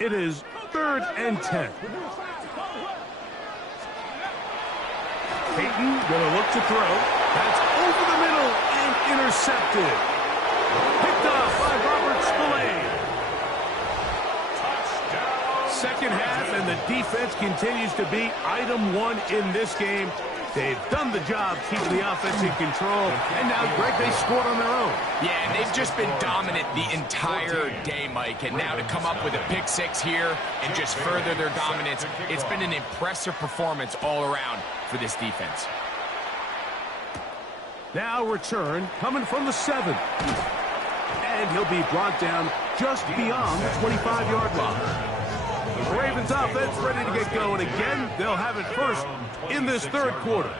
It is 3rd and 10. Peyton going to look to throw. That's over the middle and intercepted. Picked up by Robert Spillane. Second half, and the defense continues to be item one in this game. They've done the job keeping the offense in control, and now, Greg, they scored on their own. Yeah, and they've just been dominant the entire day, Mike, and now to come up with a pick six here and just further their dominance, it's been an impressive performance all around for this defense. Now return coming from the 7. And he'll be brought down just beyond the 25-yard line. The Ravens offense ready to get going again. They'll have it first in this 3rd quarter.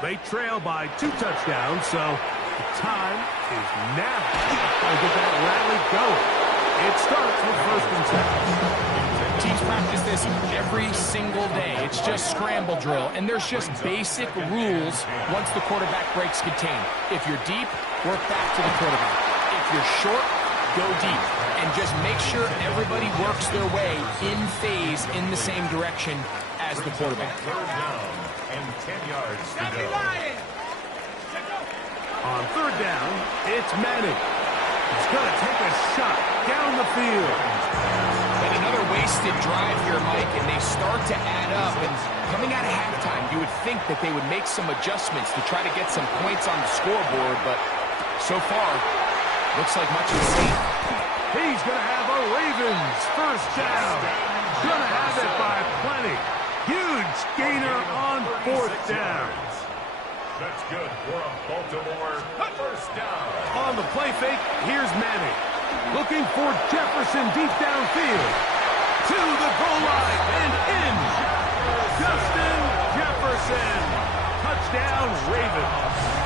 They trail by 2 touchdowns, so the time is now. Gotta get that rally going. It starts with 1st and 10. Teams practice this every single day. It's just scramble drill, and there's just basic rules once the quarterback breaks contain. If you're deep, work back to the quarterback. If you're short, go deep. And just make sure everybody works their way in phase in the same direction as the quarterback. 3rd down and 10 yards to go. On 3rd down, it's Madden. He's going to take a shot down the field. And another wasted drive here, Mike, and they start to add up. And coming out of halftime, you would think that they would make some adjustments to try to get some points on the scoreboard, but so far, looks like much of the same. He's going to have a Ravens 1st down. Going to have it by plenty. Huge gainer on 4th down. That's good for a Baltimore 1st down. On the play fake, here's Manning. Looking for Jefferson deep downfield. To the goal line and in. Justin Jefferson. Touchdown, Ravens.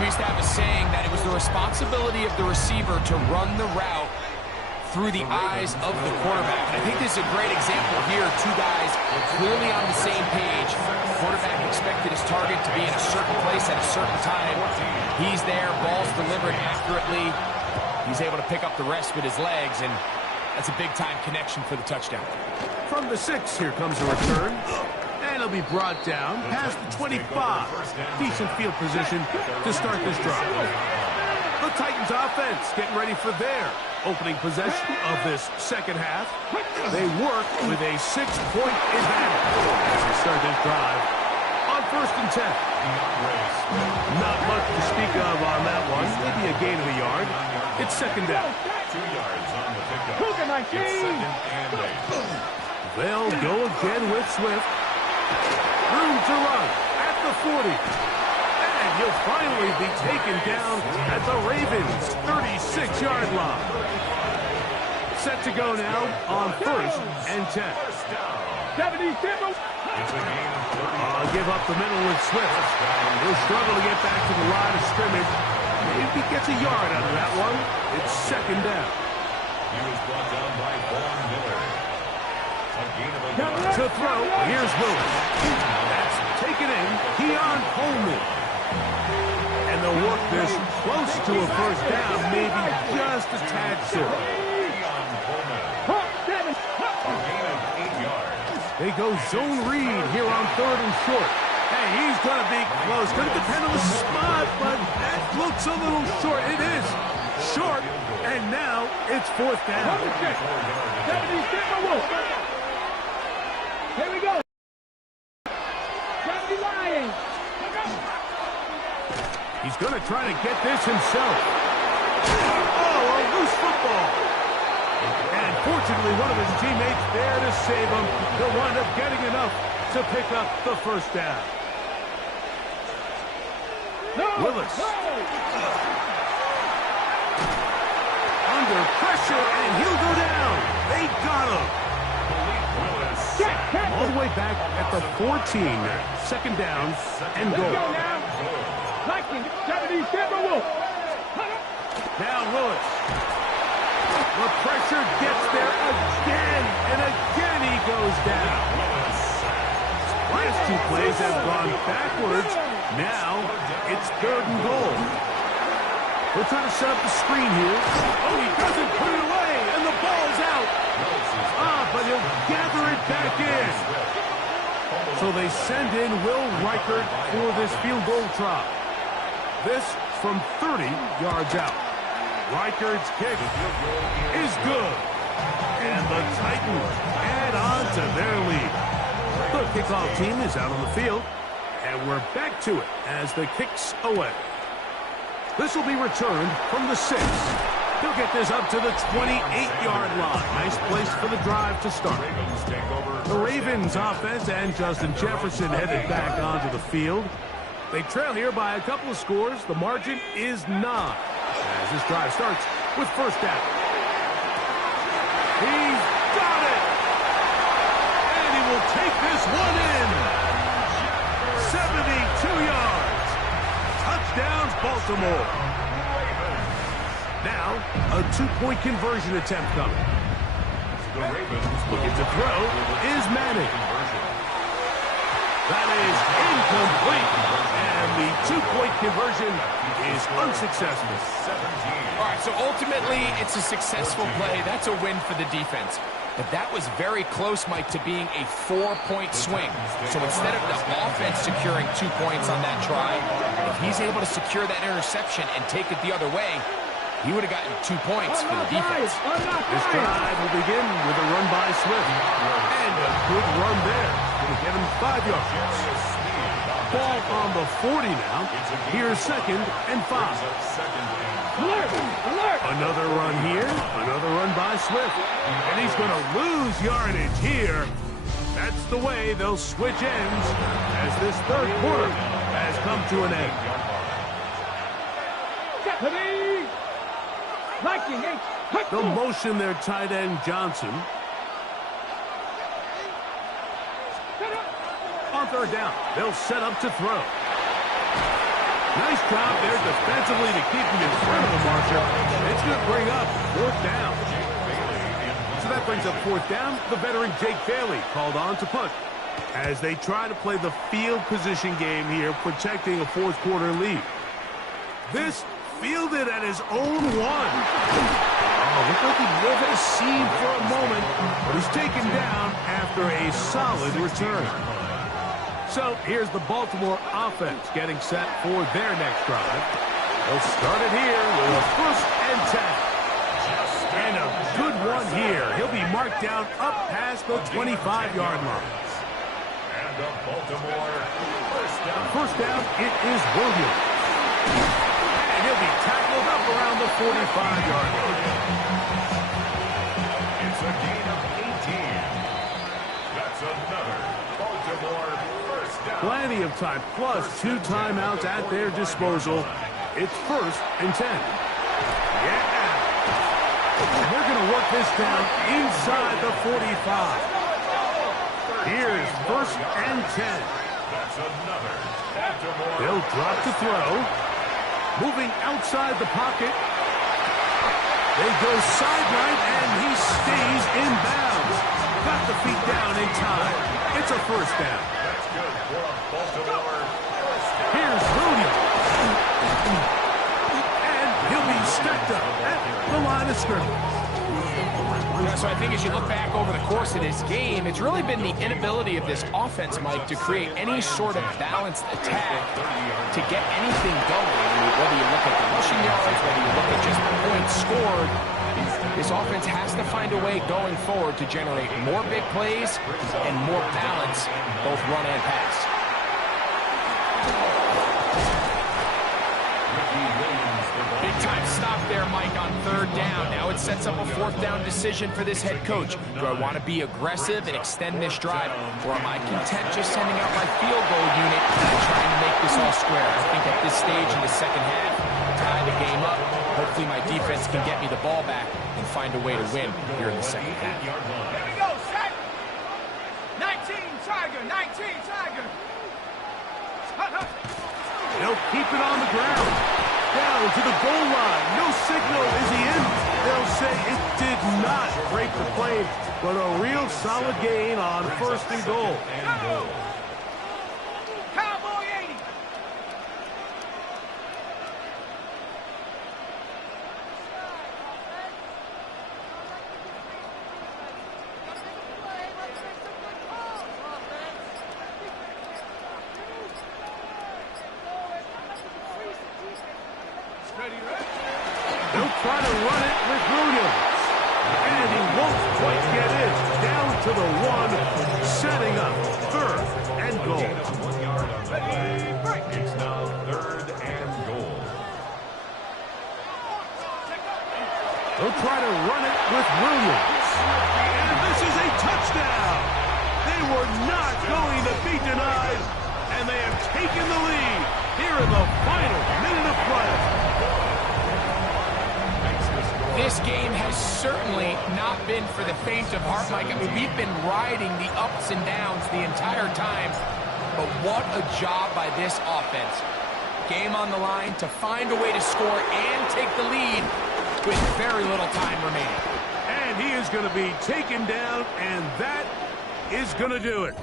We used to have a saying that it was the responsibility of the receiver to run the route through the eyes of the quarterback. And I think this is a great example here. 2 guys clearly on the same page. The quarterback expected his target to be in a certain place at a certain time. He's there, ball's delivered accurately. He's able to pick up the rest with his legs, and that's a big-time connection for the touchdown. From the 6, here comes a return. And he'll be brought down past the 25. Decent field position to start this drive. The Titans offense getting ready for their opening possession of this 2nd half. They work with a 6-point advantage as they start this drive on 1st and 10. Not much to speak of on that one. Maybe a gain of a yard. It's 2nd down. 2 yards on the pickup. It's 2nd and 8. They'll go again with Swift. Room to run at the 40. And And he'll finally be taken down at the Ravens' 36-yard line. Set to go now on 1st and 10. 77. Give up the middle with Swift. He'll struggle to get back to the line of scrimmage. Maybe he gets a yard out of that one. It's 2nd down. He was brought down by Von Miller. To throw, here's Willis. That's taken in. Keon Coleman. And they'll work this close to a 1st down, maybe just a tad short. They go zone read here on 3rd and short. Hey, he's going to be close. Going to depend on the spot, but that looks a little short. It is short, and now it's 4th down. Here we go. He's going to try to get this himself. Oh, a loose football. And fortunately, one of his teammates there to save him. He'll wind up getting enough to pick up the 1st down. Willis. Under pressure, and he'll go down. They got him. All the way back at the 14 now. 2nd down and goal. Now Willis. The pressure gets there again, and again he goes down. Last 2 plays have gone backwards. Now it's 3rd and goal. We're trying to set up the screen here. Oh, he doesn't put it away, and the ball's out. But he'll gather it back in. So they send in Will Reichert for this field goal try. This from 30 yards out. Reichert's kick is good. And the Titans add on to their lead. The kickoff team is out on the field. And we're back to it as the kick's away. This will be returned from the 6. He'll get this up to the 28-yard line. Nice place for the drive to start. The Ravens offense and Justin Jefferson headed back onto the field. They trail here by a couple of scores. The margin is 9. As this drive starts with 1st down. He's got it! And he will take this one in. 72 yards. Touchdowns, Baltimore. Now, a 2-point conversion attempt coming. The Ravens looking to throw is Madden. That is incomplete. And the 2-point conversion is unsuccessful. All right, so ultimately, it's a successful play. That's a win for the defense. But that was very close, Mike, to being a 4-point swing. So instead of the offense securing 2 points on that try, if he's able to secure that interception and take it the other way, he would have gotten 2 points for the defense. This drive will begin with a run by Swift. And a good run there. Going to get him 5 yards. Ball on the 40 now. Here's 2nd and 5. Another run here. Another run by Swift. And he's going to lose yardage here. That's the way they'll switch ends as this 3rd quarter has come to an end. They'll motion their tight end Johnson. On 3rd down, they'll set up to throw. Nice job there defensively to keep him in front of the marker. It's going to bring up 4th down. So that brings up 4th down. The veteran Jake Bailey called on to punt as they try to play the field position game here, protecting a 4th quarter lead. This fielded at his own 1. Oh, looked like he may have a seam for a moment, but he's taken down after a solid return. So here's the Baltimore offense getting set for their next drive. They'll start it here with a 1st and 10. And a good one here. He'll be marked down up past the 25-yard line. And the Baltimore 1st down, it is Williams. And he'll be tackled up around the 45-yard line. It's a gain of 18. That's another Baltimore 1st Plenty of time, plus 2 timeouts at their disposal. It's 1st and 10. Yeah. And they're going to work this down inside the 45. Here's 1st and 10. They'll drop to throw. Moving outside the pocket. They go sideline, and he stays in bounds. Got the feet down in time. It's a 1st down. Here's Williams. And he'll be stepped up at the line of scrimmage. So I think as you look back over the course of this game, it's really been the inability of this offense, Mike, to create any sort of balanced attack to get anything going. I mean, whether you look at the rushing yards, whether you look at just the points scored, this offense has to find a way going forward to generate more big plays and more balance, both run and pass. Big time stop there, Mike, on 3rd down. Now it sets up a 4th down decision for this head coach. Do I want to be aggressive and extend this drive, or am I content just sending out my field goal unit and trying to make this all square? I think at this stage in the 2nd half, tie the game up. Hopefully my defense can get me the ball back and find a way to win here in the 2nd half. Here we go, set. 19 Tiger, 19 Tiger. They'll keep it on the ground. Down to the goal line. No signal. Is he in? They'll say it did not break the plane, but a real solid gain on 1st and goal. Cowboy 80. They'll try to run it with Williams. And he won't quite get in. Down to the 1, setting up 3rd and goal. It's now 3rd and goal. They'll try to run it with Williams. And this is a touchdown. They were not going to be denied. And they have taken the lead here in the final minute of play. This game has certainly not been for the faint of heart, Mike. I mean, we've been riding the ups and downs the entire time, but what a job by this offense. Game on the line to find a way to score and take the lead with very little time remaining. And he is going to be taken down, and that is going to do it.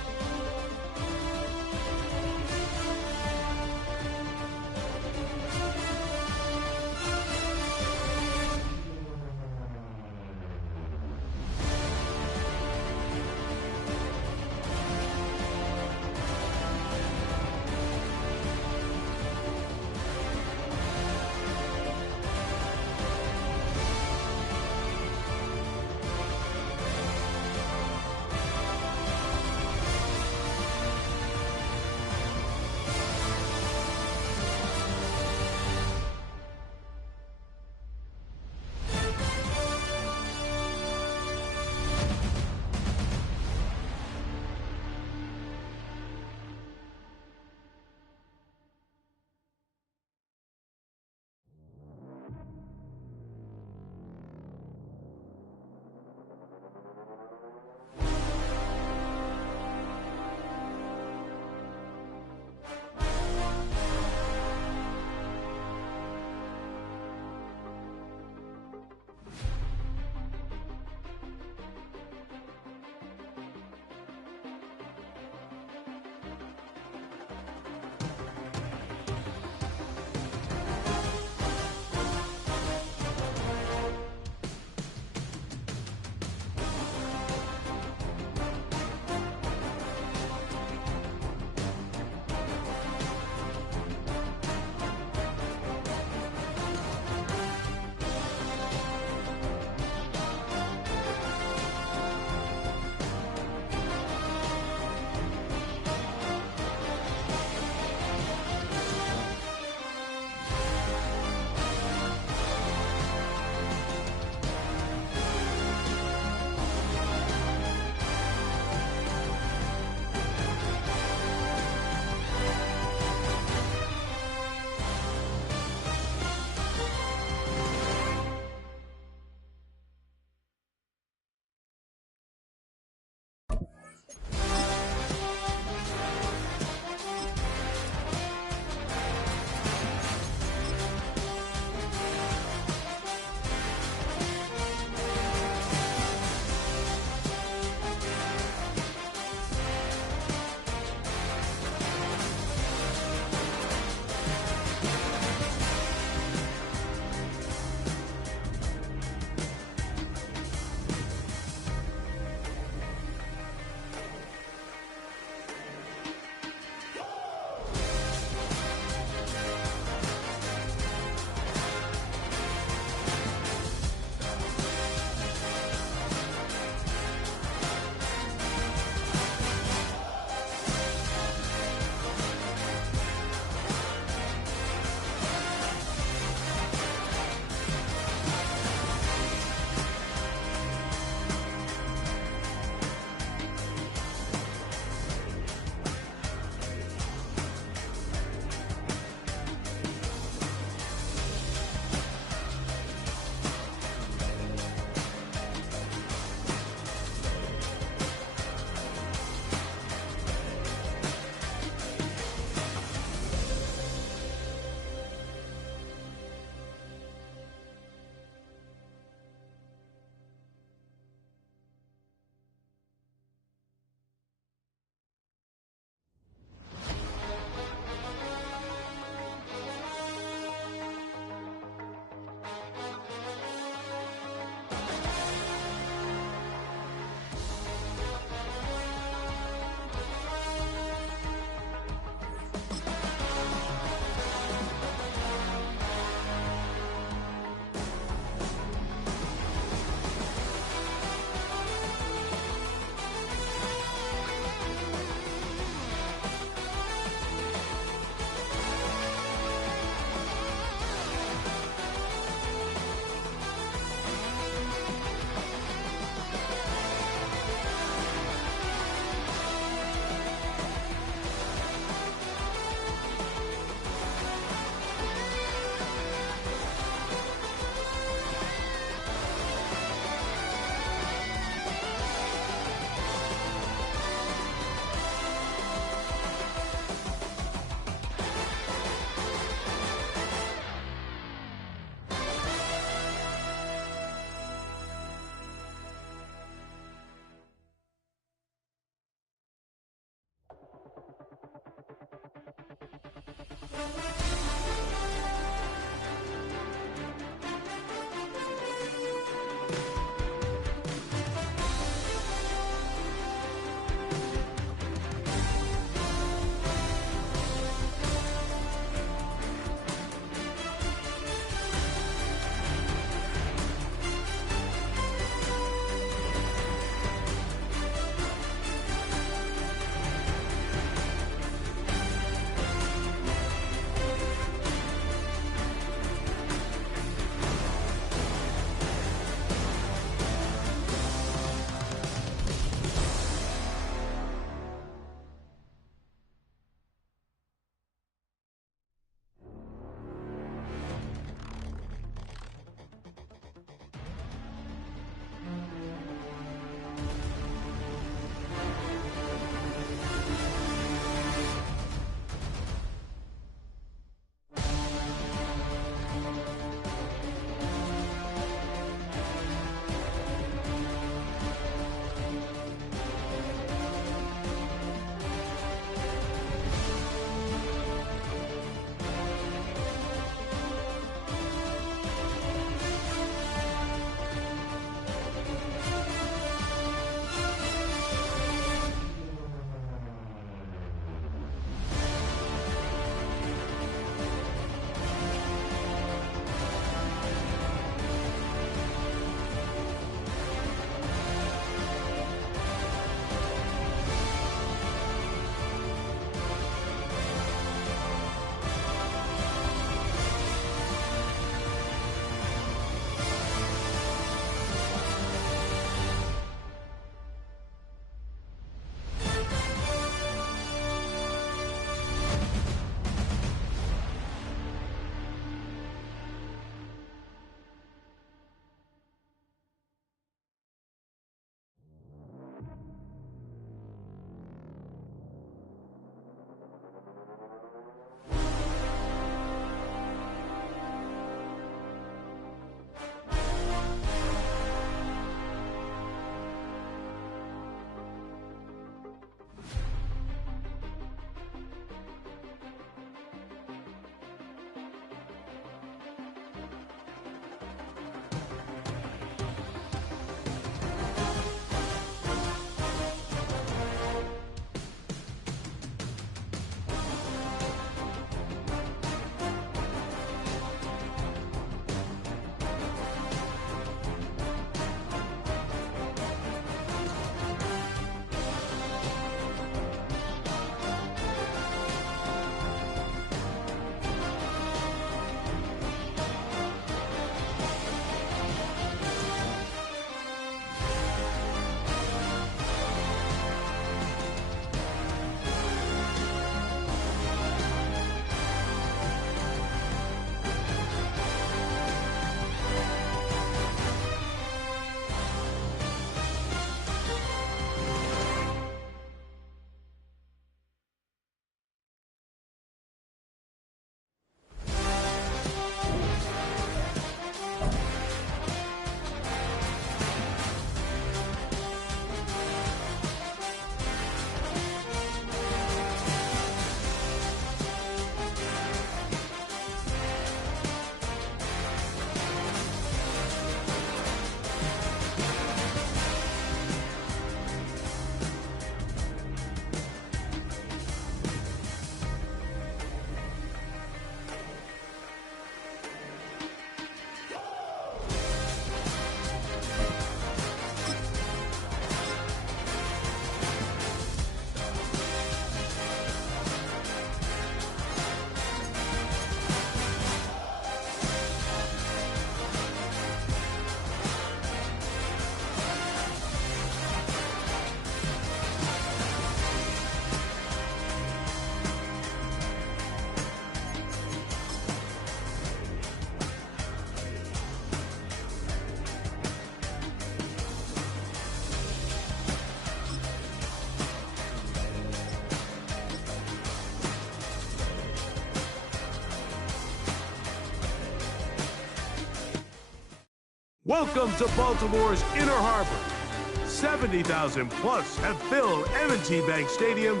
Welcome to Baltimore's Inner Harbor. 70,000 plus have filled M&T Bank Stadium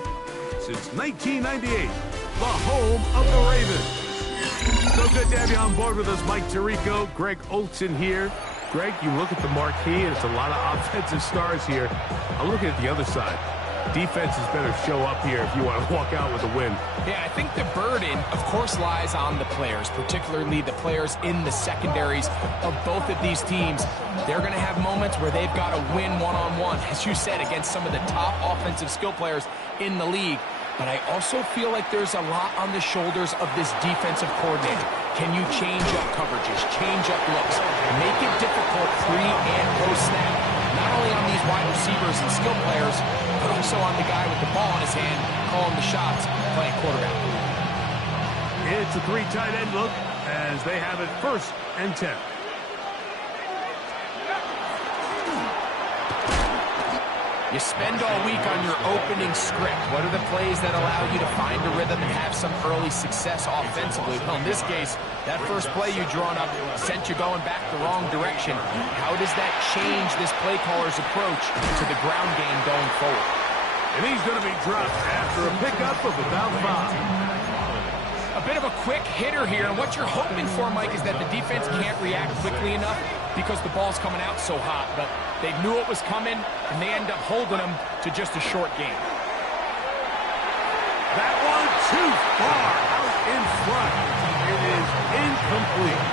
since 1998. the home of the Ravens. So good to have you on board with us, Mike Tirico, Greg Olson here. Greg, you look at the marquee, and it's a lot of offensive stars here. I'm looking at the other side. Defenses better show up here if you want to walk out with a win. Yeah, I think the burden, of course, lies on the players, particularly the players in the secondaries of both of these teams. They're going to have moments where they've got to win one-on-one, as you said, against some of the top offensive skill players in the league. But I also feel like there's a lot on the shoulders of this defensive coordinator. Can you change up coverages, change up looks, make it difficult pre- and post-snap, not only on these wide receivers and skill players, but also on the guy with the ball in his hand, calling the shots, playing quarterback. It's a 3 tight end look as they have it 1st and 10. You spend all week on your opening script. What are the plays that allow you to find a rhythm and have some early success offensively? Well, in this case, that first play you drawn up sent you going back the wrong direction. How does that change this play caller's approach to the ground game going forward? And he's going to be dropped after a pickup of about 5. A bit of a quick hitter here, and what you're hoping for, Mike, is that the defense can't react quickly enough because the ball's coming out so hot, but they knew it was coming, and they end up holding them to just a short game. That one too far out in front. It is incomplete.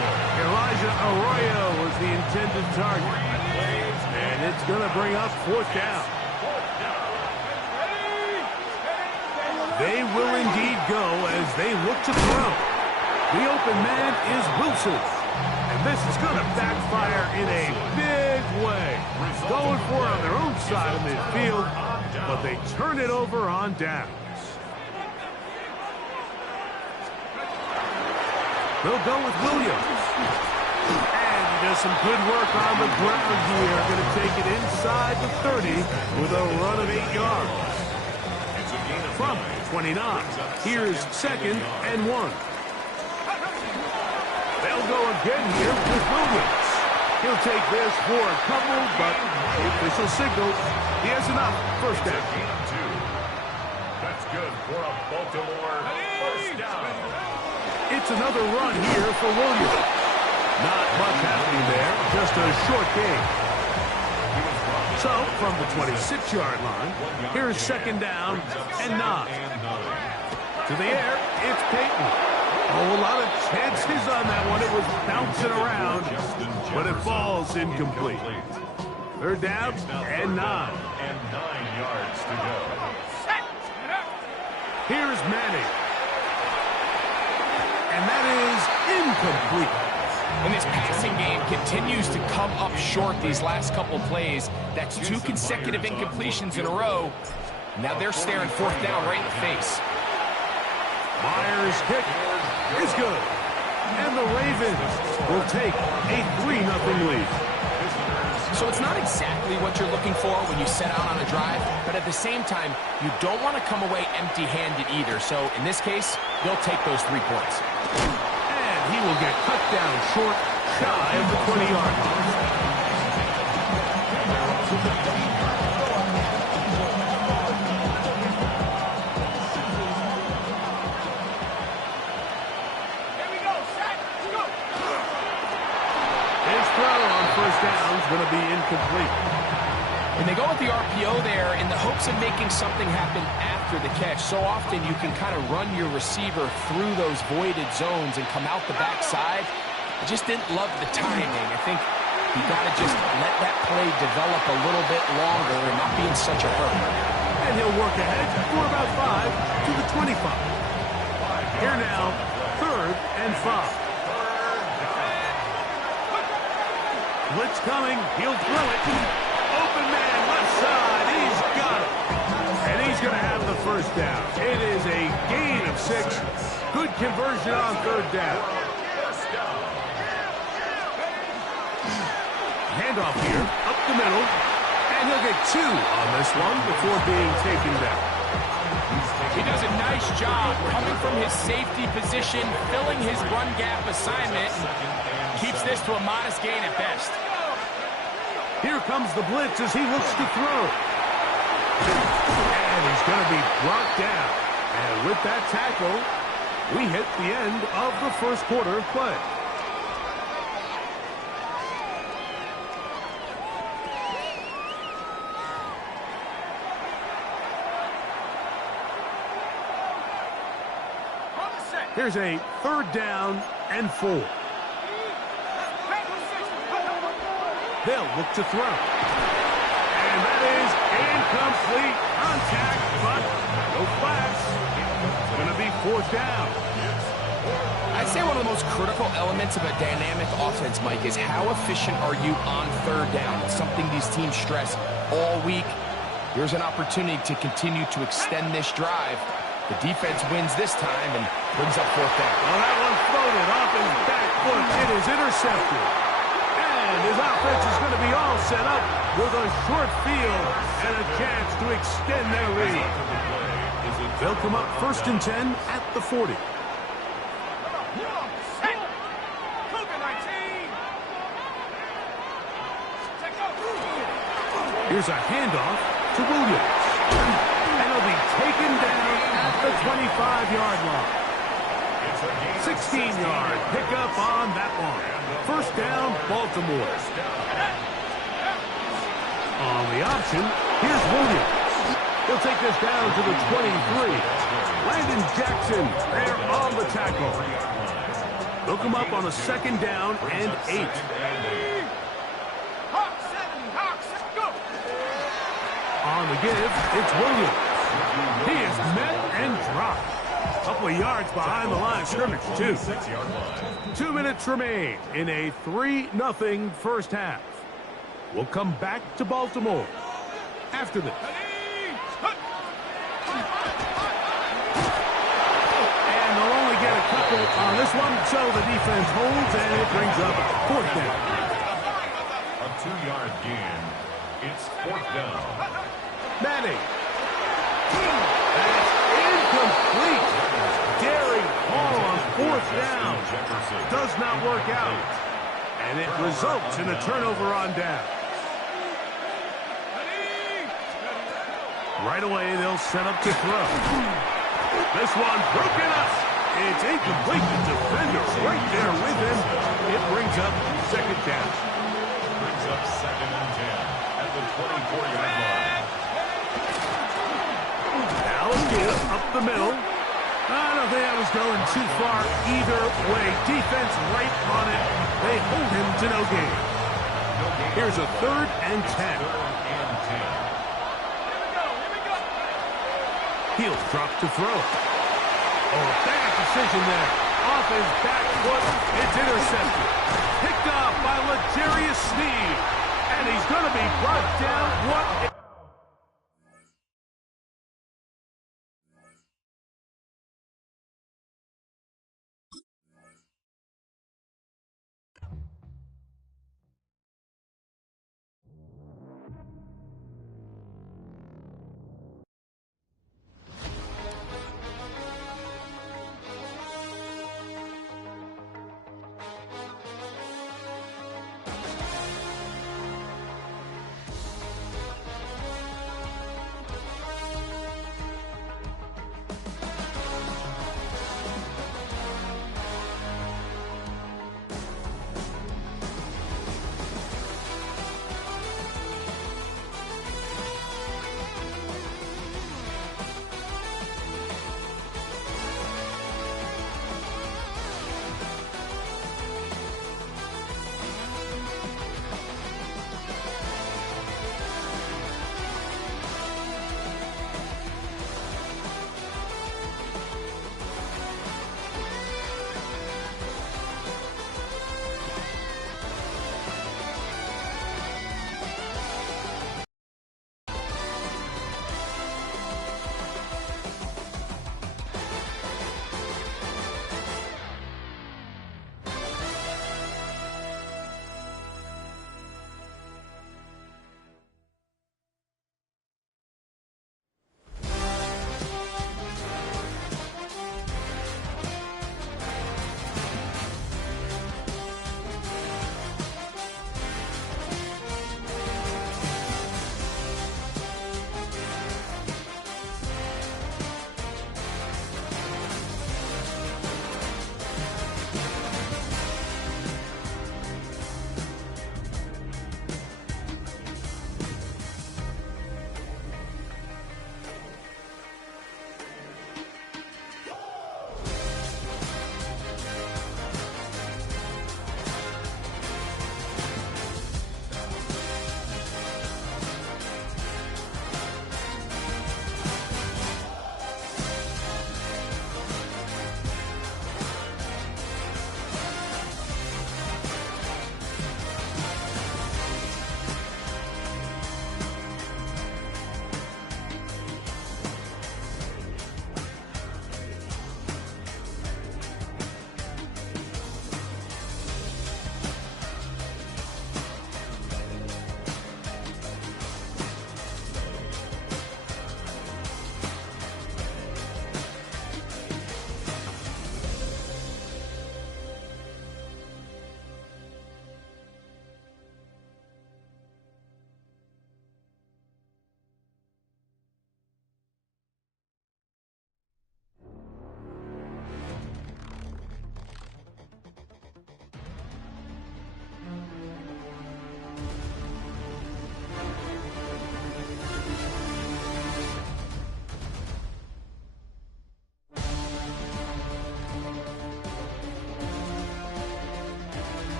Elijah Arroyo was the intended target, and it's going to bring up 4th down. They will indeed go as they look to throw. The open man is Wilson. And this is going to backfire in a big way. Going for it on their own side of midfield, but they turn it over on downs. They'll go with Williams. And he does some good work on the ground here. Going to take it inside the 30 with a run of 8 yards. From 29. Here's 2nd and 1. They'll go again here with Williams. He'll take this for a couple, but the official signals he has enough. 1st down. That's good for a Baltimore 1st down. It's another run here for Williams. Not much happening there, just a short game. So, from the 26-yard line, here's 2nd down and 9. To the air, it's Peyton. Oh, a lot of chances on that one. It was bouncing around, but it falls incomplete. 3rd down and 9. And 9 yards to go. Here's Manning. And that is incomplete. And this passing game continues to come up short these last couple plays. That's 2 consecutive incompletions in a row. Now they're staring 4th down right in the face. Myers' kick is good. And the Ravens will take a 3-0 lead. So it's not exactly what you're looking for when you set out on a drive, but at the same time, you don't want to come away empty-handed either. So in this case, they'll take those 3 points. He will get cut down short, shy of the 20-yard line. His throw on 1st down is going to be incomplete. And they go with the RPO there in the hopes of making something happen after the catch. So often you can kind of run your receiver through those voided zones and come out the backside. I just didn't love the timing. I think you got to just let that play develop a little bit longer and not be in such a hurry. And he'll work ahead for about 5 to the 25. Here now, 3rd and 5. Blitz coming. He'll throw it. Open man, left side. He's got it. And he's going to have the 1st down. It is a gain of 6. Good conversion on 3rd down. Handoff here, up the middle. And he'll get 2 on this one before being taken down. He does a nice job coming from his safety position, filling his run gap assignment, and keeps this to a modest gain at best. Here comes the blitz as he looks to throw. And he's going to be brought down. And with that tackle, we hit the end of the first quarter of play. Here's a 3rd down and 4. They'll look to throw. And that is incomplete. Contact, but no flags. It's going to be 4th down. I'd say one of the most critical elements of a dynamic offense, Mike, is how efficient are you on 3rd down? It's something these teams stress all week. Here's an opportunity to continue to extend this drive. The defense wins this time and brings up 4th down. Well, that one floated off his back foot. It is intercepted. And his offense is going to be all set up with a short field and a chance to extend their lead. They'll come up 1st and 10 at the 40. Here's a handoff to Williams. And he'll be taken down at the 25-yard line. 16-yard pickup on that one. 1st down, Baltimore. On the option, here's Williams. He'll take this down to the 23. Landon Jackson there on the tackle. They'll come up on a 2nd down and 8. On the give, it's Williams. He is met and dropped. A couple of yards behind the line of scrimmage, too. 2 minutes remain in a 3-0 first half. We'll come back to Baltimore after this. And they'll only get a couple on this one, so the defense holds, and it brings up 4th down. A 2-yard gain. It's 4th down. Manning. That's incomplete. Daring Hall on 4th down. Does not work out. And it results in a turnover on down. Right away, they'll set up to throw. This one broken up. It's incomplete. The defender right there with him. It brings up 2nd down. Brings up 2nd and 10 at the 24-yard line. Now a give up the middle. I don't think I was going too far either way. Defense right on it. They hold him to no gain. Here's a 3rd and 10. He'll drop to throw. Oh, bad decision there. Off his back foot. It's intercepted. Picked off by L'Jarius Sneed. And he's going to be brought down. What?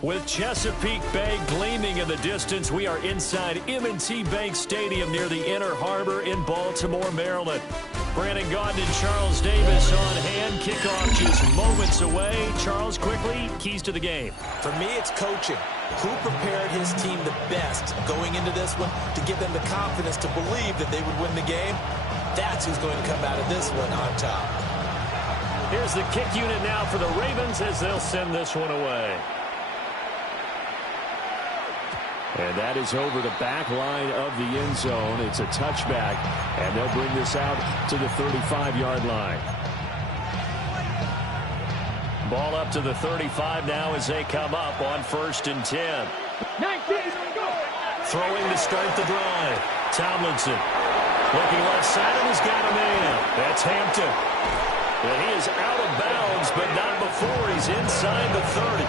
With Chesapeake Bay gleaming in the distance, we are inside M&T Bank Stadium near the Inner Harbor in Baltimore, Maryland. Brandon Gaudin and Charles Davis on hand. Kickoff just moments away. Charles, quickly, keys to the game. For me, it's coaching. Who prepared his team the best going into this one to give them the confidence to believe that they would win the game? That's who's going to come out of this one on top. Here's the kick unit now for the Ravens as they'll send this one away. And that is over the back line of the end zone. It's a touchback, and they'll bring this out to the 35-yard line. Ball up to the 35 now as they come up on 1st and 10. 19, go! Throwing to start the drive. Tomlinson looking left side, and he's got a man. That's Hampton. And he is out of bounds, but not before he's inside the 30.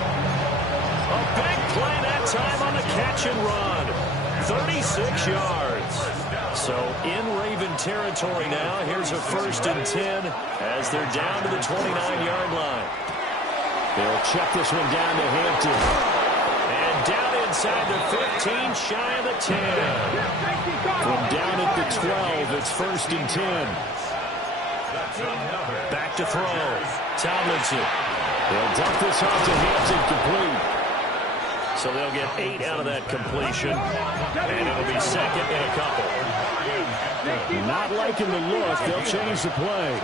A big play that time on the catch and run. 36 yards. So in Raven territory now. Here's a 1st and 10 as they're down to the 29-yard line. They'll check this one down to Hampton. And down inside the 15, shy of the 10. From down at the 12, it's 1st and 10. Back to throw. Tomlinson. They'll dump this off to Hampton, complete. So they'll get 8 out of that completion, and it'll be 2nd and a couple. Not liking the look. They'll change the play.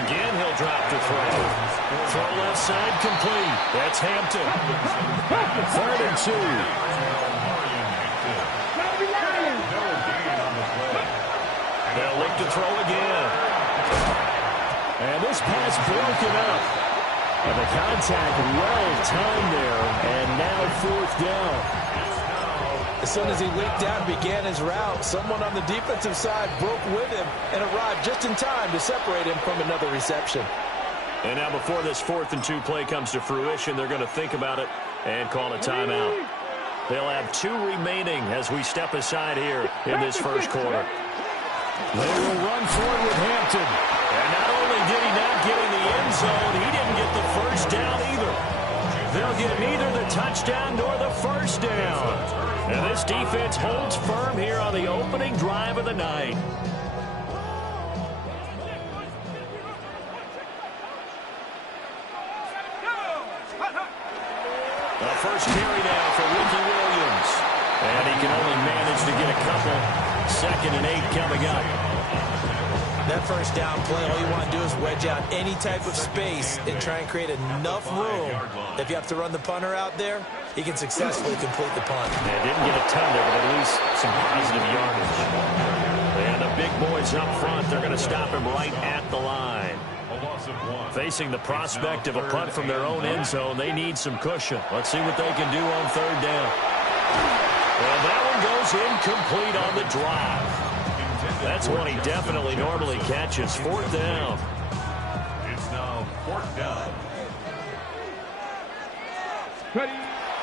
Again, he'll drop to throw. Throw left side, complete. That's Hampton. 3rd and 2. They'll look to throw again. And this pass broken up. And the contact well-timed there, and now 4th down. As soon as he leaped out and began his route, someone on the defensive side broke with him and arrived just in time to separate him from another reception. And now before this 4th and 2 play comes to fruition, they're going to think about it and call a timeout. They'll have 2 remaining as we step aside here in this first quarter. They will run forward with Hampton. And not only did he not get in the end zone, he didn't get the first down either. They'll get neither the touchdown nor the first down. And this defense holds firm here on the opening drive of the night. The first carry now for Ricky Williams. And he can only manage to get a couple. 2nd and 8 coming up. That first down play, all you want to do is wedge out any type of space and try and create enough room. If you have to run the punter out there, he can successfully complete the punt. Yeah, didn't get a ton there, but at least some positive yardage. And the big boys up front, they're going to stop him right at the line. Facing the prospect of a punt from their own end zone, they need some cushion. Let's see what they can do on 3rd down. And that one goes incomplete on the drive. That's one he definitely normally catches. 4th down. It's now 4th down.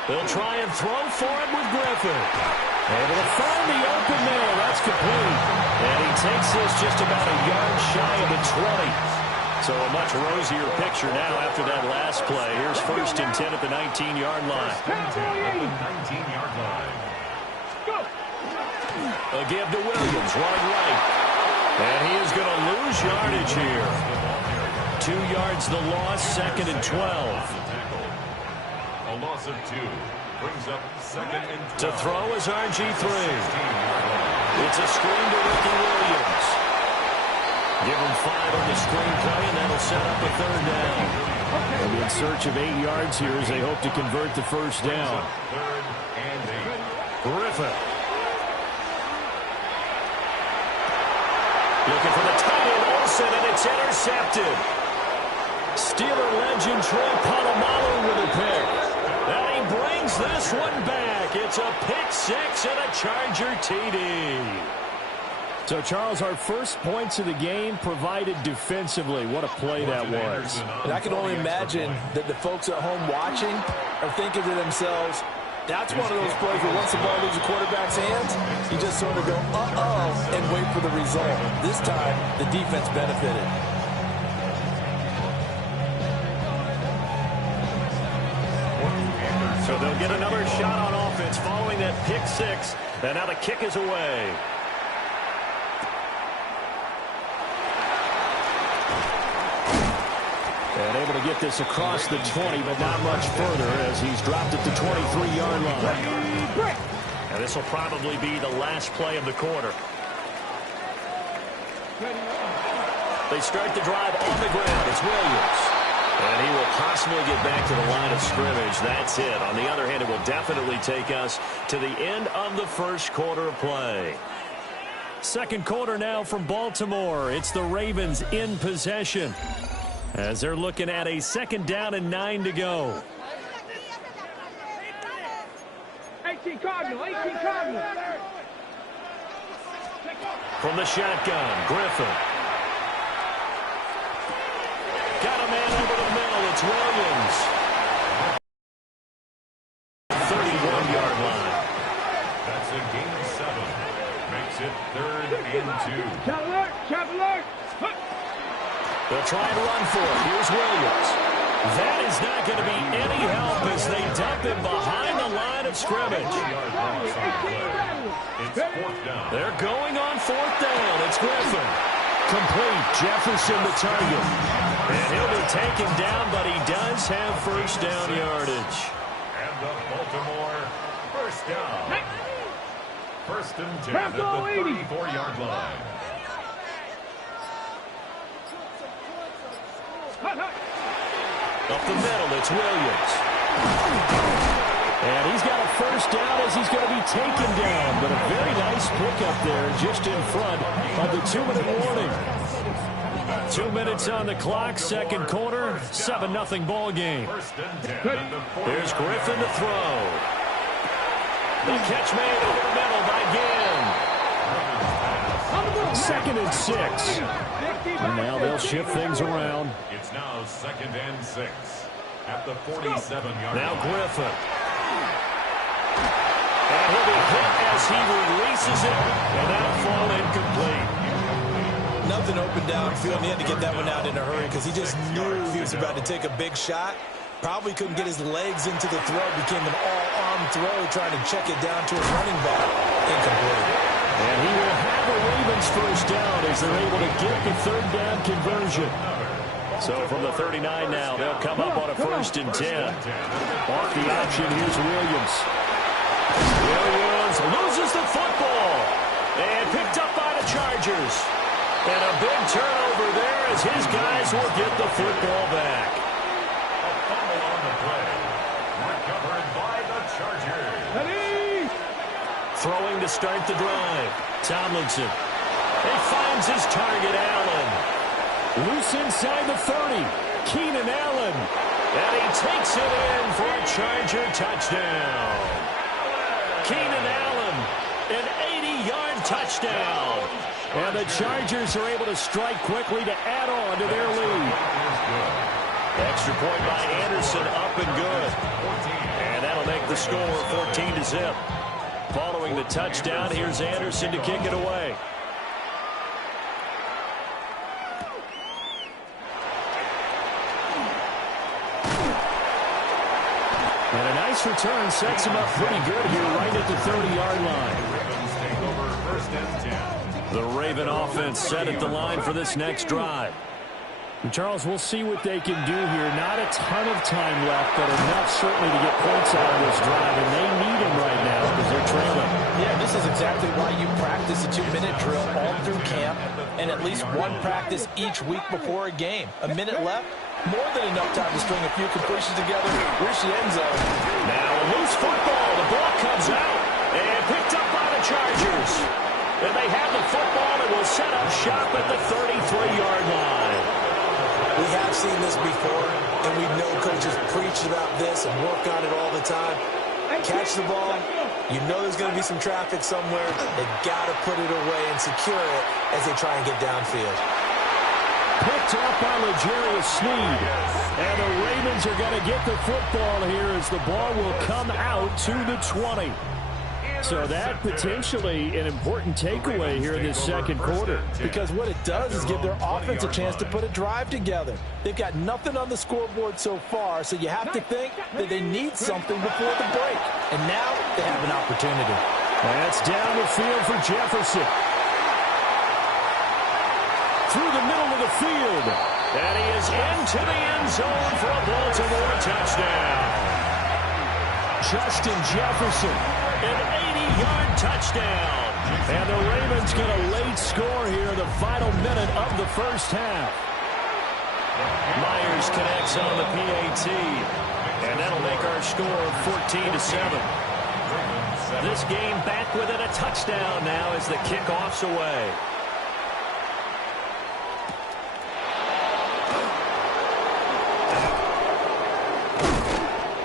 They'll try and throw for it with Griffin. Able to find the open man. That's complete. And he takes this just about a yard shy of the 20. So a much rosier picture now after that last play. Here's 1st and 10 at the 19-yard line. At the 19-yard line. A give to Williams, running right. And he is going to lose yardage here. 2 yards the loss, 2nd and 12. A loss of 2 brings up 2nd and 12. To throw is RG3. It's a screen to Ricky Williams. Give him 5 on the screen play, and that'll set up a 3rd down. They'll be in search of 8 yards here as they hope to convert the first down. 3rd and 8. Griffin. Looking for the tight end, Olsen, and it's intercepted. Steeler legend Troy Polamalu with a pick. And he brings this one back. It's a pick 6 and a Charger TD. So, Charles, our first points of the game provided defensively. What a play that was. And I can only imagine that the folks at home watching are thinking to themselves, that's one of those plays where once the ball leaves the quarterback's hands, you just sort of go, uh-oh, and wait for the result. This time, the defense benefited. So they'll get another shot on offense following that pick six. And now the kick is away. And able to get this across the 20, but not much further as he's dropped it to 23-yard line. And this will probably be the last play of the quarter. They start the drive on the ground. It's Williams. And he will possibly get back to the line of scrimmage. That's it. On the other hand, it will definitely take us to the end of the first quarter of play. Second quarter now from Baltimore. It's the Ravens in possession, as they're looking at a 2nd down and 9 to go. 18 Cardinal, 18 Cardinal. From the shotgun, Griffin. Got a man over the middle. It's Williams. 31-yard line. That's a gain of 7. Makes it 3rd and 2. Traveler. They'll try and run for it. Here's Williams. That is not going to be any help as they dump him behind the line of scrimmage. It's 4th down. They're going on 4th down. It's Griffin. Complete. Jefferson the target. And he'll be taken down, but he does have first down yardage. And the Baltimore first down. 1st and 10 at the 34-yard line. Up the middle, it's Williams. And he's got a first down as he's going to be taken down. But a very nice pickup there just in front of the 2-minute warning. 2 minutes on the clock, second quarter, 7-0 ball game. Here's Griffin to throw. The catch made over the middle by Ginn. 2nd and 6. And now they'll shift things around. It's now 2nd and 6 at the 47-yard line. Now Griffin. And he'll be hit as he releases it. And that'll fall incomplete. Nothing open downfield, and he had to get that one out in a hurry because he just knew he was about to take a big shot. Probably couldn't get his legs into the throw. Became an all-arm throw, trying to check it down to his running back. Incomplete. And he will have a Ravens first down as they're able to get the 3rd down conversion. So from the 39 now, they'll come up on a 1st and 10. Off the option, here's Williams. Williams loses the football. And picked up by the Chargers. And a big turnover there as his guys will get the football back. A fumble on the play. Recovered by the Chargers. Throwing to start the drive. Tomlinson. He finds his target, Allen. Loose inside the 30. Keenan Allen. And he takes it in for a Charger touchdown. Keenan Allen, an 80-yard touchdown. And the Chargers are able to strike quickly to add on to their lead. Extra point by Anderson, up and good. And that'll make the score 14-0. Following the touchdown, here's Anderson to kick it away. And a nice return sets him up pretty good here right at the 30-yard line. Take over 1st and 10. The Raven offense set at the line for this next drive. And Charles, we'll see what they can do here. Not a ton of time left, but enough certainly to get points out of this drive, and they need them right now because they're trailing. Yeah, this is exactly why you practice a 2-minute drill all through camp and at least one practice each week before a game. A minute left, more than enough time to string a few completions together. Reach the end zone. Now a loose football. The ball comes out and picked up by the Chargers. And they have the football and will set up shop at the 33-yard line. We have seen this before, and we know coaches preach about this and work on it all the time. Catch the ball. You know there's going to be some traffic somewhere. They've got to put it away and secure it as they try and get downfield. Picked up by L'Jarius Sneed. And the Ravens are going to get the football here as the ball will come out to the 20. So that potentially an important takeaway here in this second quarter. Because what it does is give their offense a chance to put a drive together. They've got nothing on the scoreboard so far, so you have to think that they need something before the break. And now they have an opportunity. That's down the field for Jefferson. Through the middle of the field. And he is into the end zone for a Baltimore touchdown. Justin Jefferson. An 80-yard touchdown. And the Ravens get a late score here in the final minute of the first half. Myers connects on the PAT. And that'll make our score 14-7. This game back within a touchdown now as the kickoff's away.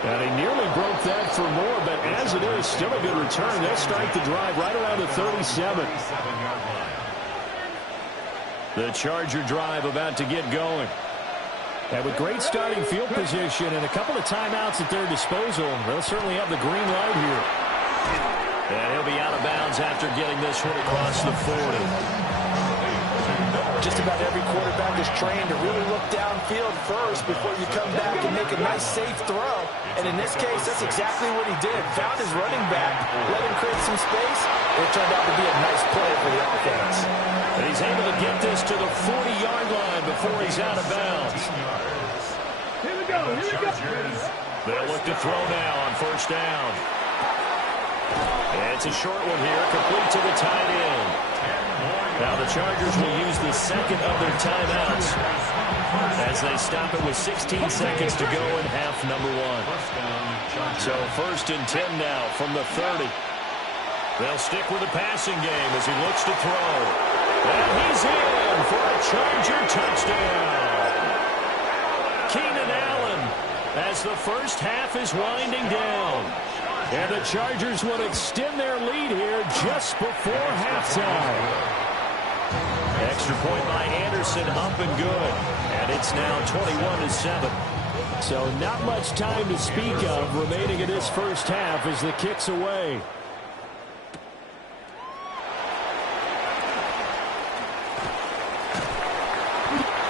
And he nearly broke that for more, but as it is, still a good return. They'll start the drive right around the 37. The Charger drive about to get going. And with great starting field position and a couple of timeouts at their disposal, they'll certainly have the green light here. And he'll be out of bounds after getting this one across the 40. Just about every quarterback is trained to really look downfield first before you come back and make a nice, safe throw. And in this case, that's exactly what he did. Found his running back, let him create some space. It turned out to be a nice play for the offense. And he's able to get this to the 40-yard line before he's out of bounds. Here we go. They'll look to throw now on first down. And it's a short one here, complete to the tight end. Now the Chargers will use the second of their timeouts as they stop it with 16 seconds to go in half number one. So 1st and 10 now from the 30. They'll stick with the passing game as he looks to throw. And he's in for a Charger touchdown. Keenan Allen as the first half is winding down. And the Chargers would extend their lead here just before halftime. Extra point by Anderson, up and good. And it's now 21-7. So not much time to speak of remaining in this first half as the kick's away.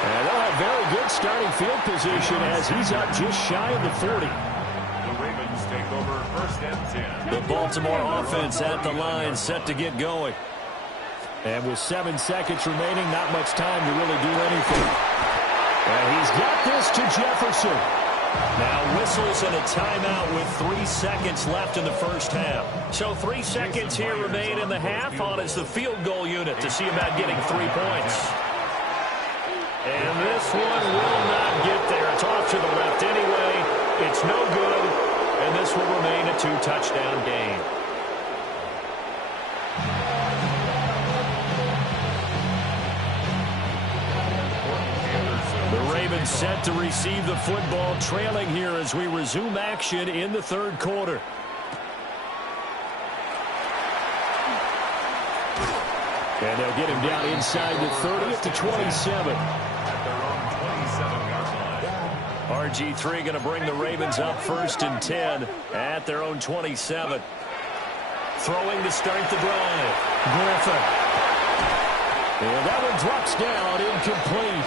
And they'll have very good starting field position as he's up just shy of the 40. The Ravens take over 1st and 10. The Baltimore offense at the line set to get going. And with 7 seconds remaining, not much time to really do anything. And he's got this to Jefferson. Now whistles and a timeout with 3 seconds left in the first half. So 3 seconds here remain in the half on as the field goal unit to see about getting 3 points. And this one will not get there. It's off to the left anyway. It's no good. And this will remain a 2-touchdown game. The Ravens set to receive the football, trailing here as we resume action in the third quarter. And they'll get him down inside the 30 at the 27. RG3 going to bring the Ravens up 1st and 10 at their own 27. Throwing to start the drive. Griffin. And that one drops down, incomplete.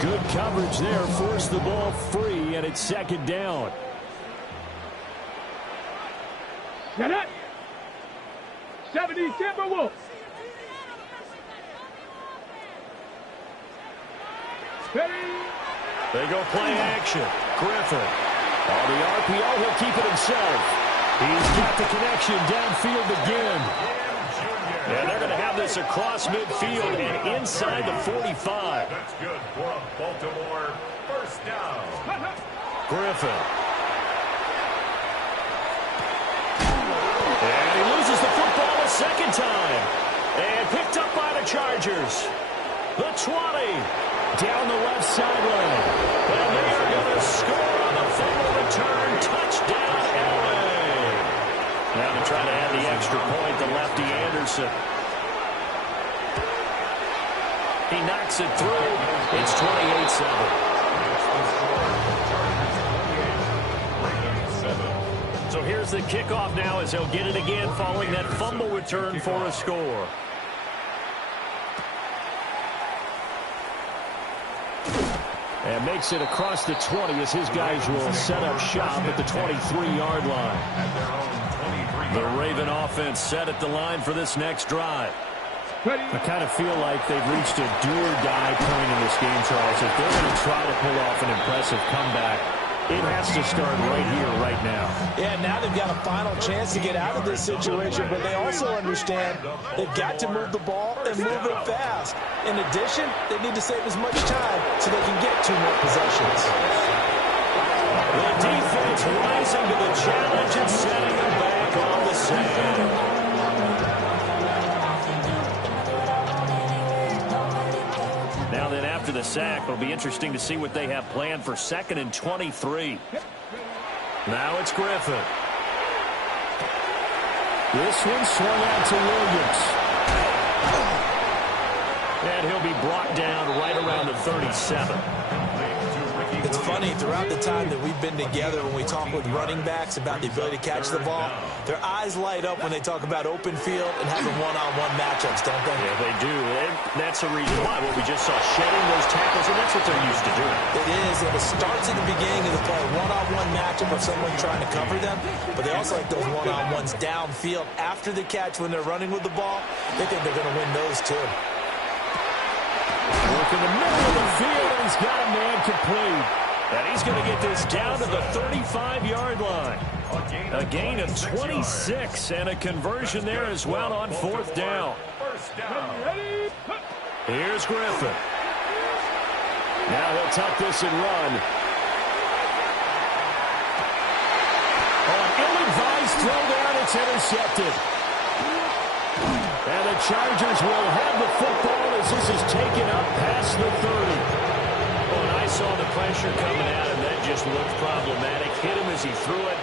Good coverage there, forced the ball free, and it's 2nd down. Got it. 70 Timberwolves. Ready. They go play action. Griffin. On the RPO, he'll keep it himself. He's got the connection downfield again. And they're going to have this across midfield and inside the 45. That's good for a Baltimore 1st down. Griffin. And he loses the football a 2nd time. And picked up by the Chargers. The 20. Down the left sideline. And they are going to score on the fumble return. Touchdown, LA. Now to try to add the extra point, the lefty Anderson. He knocks it through. It's 28-7. So here's the kickoff now as he'll get it again following that fumble return for a score. And makes it across the 20 as his guys will set up shop at the 23-yard line. The Raven offense set at the line for this next drive. I kind of feel like they've reached a do-or-die point in this game, Charles. If they're going to try to pull off an impressive comeback, it has to start right here, right now. Yeah, now they've got a final chance to get out of this situation, but they also understand they've got to move the ball and move it fast. In addition, they need to save as much time so they can get 2 more possessions. The defense rising to the challenge and setting them back on the sand. Now then, after the sack, it'll be interesting to see what they have planned for 2nd and 23. Now it's Griffin. This one swung out to Williams. And he'll be brought down right around the 37. It's funny, throughout the time that we've been together, when we talk with running backs about the ability to catch the ball, their eyes light up when they talk about open field and having one-on-one matchups, don't they? Yeah, they do. And that's the reason why. What we just saw, shedding those tackles, and that's what they're used to doing. It is, and it starts at the beginning of the play, one-on-one matchup of someone trying to cover them, but they also like those one-on-ones downfield after the catch when they're running with the ball. They think they're going to win those, too. Work in the middle of the field, and he's got a man complete. And he's going to get this down to the 35-yard line. A gain of 26 and a conversion there as well on 4th down. Here's Griffin. Now he'll tuck this and run. On ill-advised throw down, it's intercepted. And the Chargers will have the football as this is taken up past the 30. I saw the pressure coming at him. That just looked problematic. Hit him as he threw it,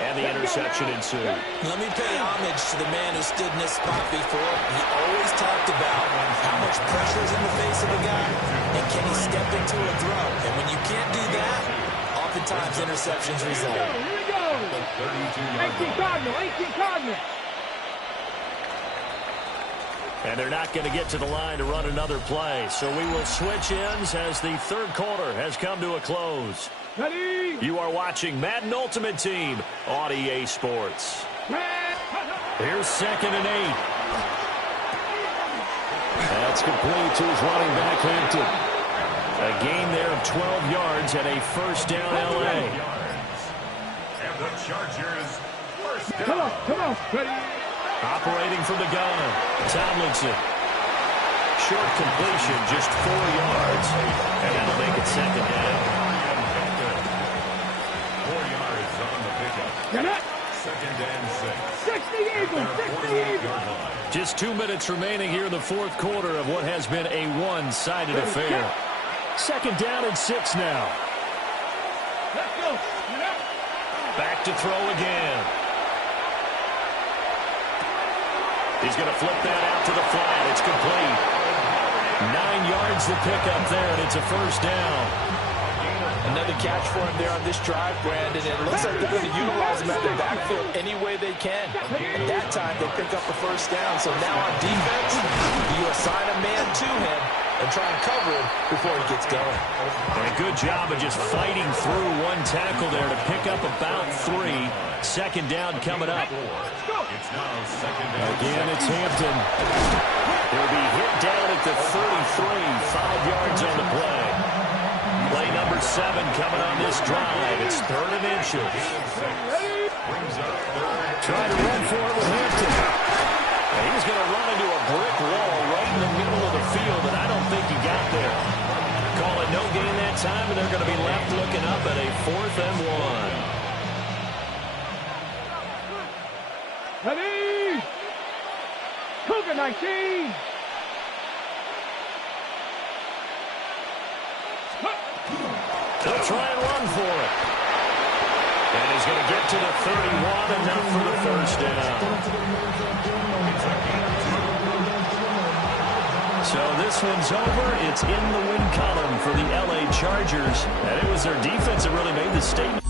and the interception ensued. Let me pay homage to the man who stood in this spot before. He always talked about how much pressure is in the face of a guy, and can he step into a throw. And when you can't do that, oftentimes interceptions result. Here we go. 18 Cardinal. And they're not going to get to the line to run another play. So we will switch ends as the 3rd quarter has come to a close. Ready. You are watching Madden Ultimate Team on EA Sports. Here's 2nd and 8. That's complete to his running back, Hampton. A gain there of 12 yards and a 1st down LA. And the Chargers first down. Come on. Ready. Operating from the gun, Tomlinson. Short completion, just 4 yards. And that'll make it 2nd down. 4 yards on the pickup. 2nd and 6. 60 Eagles. Just 2 minutes remaining here in the 4th quarter of what has been a one-sided affair. 2nd down and 6 now. Let's go. Back to throw again. He's going to flip that out to the flat. It's complete. 9 yards to pick up there, and it's a 1st down. Another catch for him there on this drive, Brandon. It looks like they're going to utilize him at the backfield any way they can. At that time, they pick up the 1st down. So now on defense, you assign a man to him and try and cover him before he gets going. And a good job of just fighting through one tackle there to pick up about 3. 2nd down coming up. It's now 2nd and Again, it's Hampton. He'll be hit down at the 33, 5 yards on the play. Play number 7 coming on this drive. It's 3rd and inches. Trying to run for it with Hampton. And he's going to run into a brick wall right in the middle of the field, and I don't think he got there. Call it no gain that time, and they're going to be left looking up at a 4th and 1. Ready. Cougar 19. They'll try and run for it. And he's going to get to the 31, enough for the 1st down. So this one's over. It's in the win column for the LA Chargers. And it was their defense that really made the statement.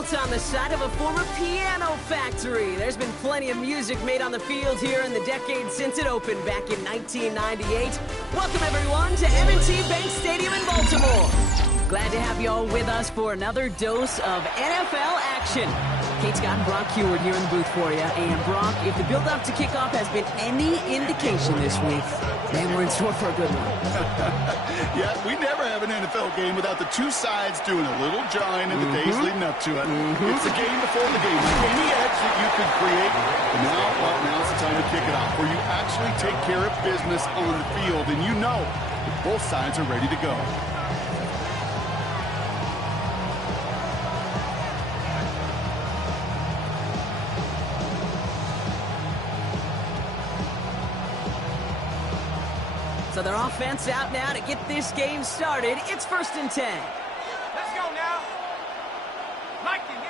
built on the side of a former piano factory. There's been plenty of music made on the field here in the decade since it opened back in 1998. Welcome, everyone, to M&T Bank Stadium in Baltimore. Glad to have you all with us for another dose of NFL action. Kate Scott and Brock Heward here in the booth for you. And Brock, if the build-up to kickoff has been any indication this week, man, we're in store for a good one. Yeah, we never have an NFL game without the two sides doing a little jawing in the days leading up to it. It's the game before the game. Any edge that you could create, now's the time to kick it off, where you actually take care of business on the field, and you know that both sides are ready to go. So their offense out now to get this game started. It's 1st and 10. Let's go now. 1918.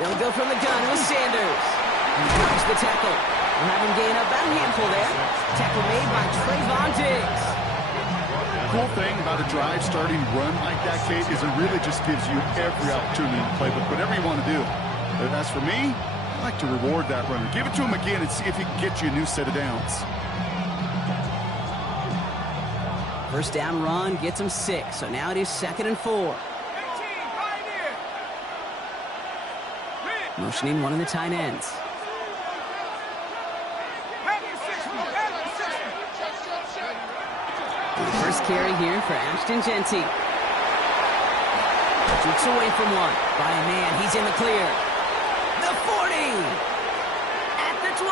They'll go from the gun with Sanders. Dodge the tackle. We'll have him gain about a handful there. Tackle made by Trayvon Diggs. Cool thing about a drive starting run like that, Kate, is it really just gives you every opportunity to play with whatever you want to do. But as for me, I like to reward that runner. Give it to him again and see if he can get you a new set of downs. First down run gets him 6. So now it is 2nd and 4. Motioning one of the tight ends. First carry here for Ashton Genty. Shoots away from one. By a man, he's in the clear. The 40! At the 20!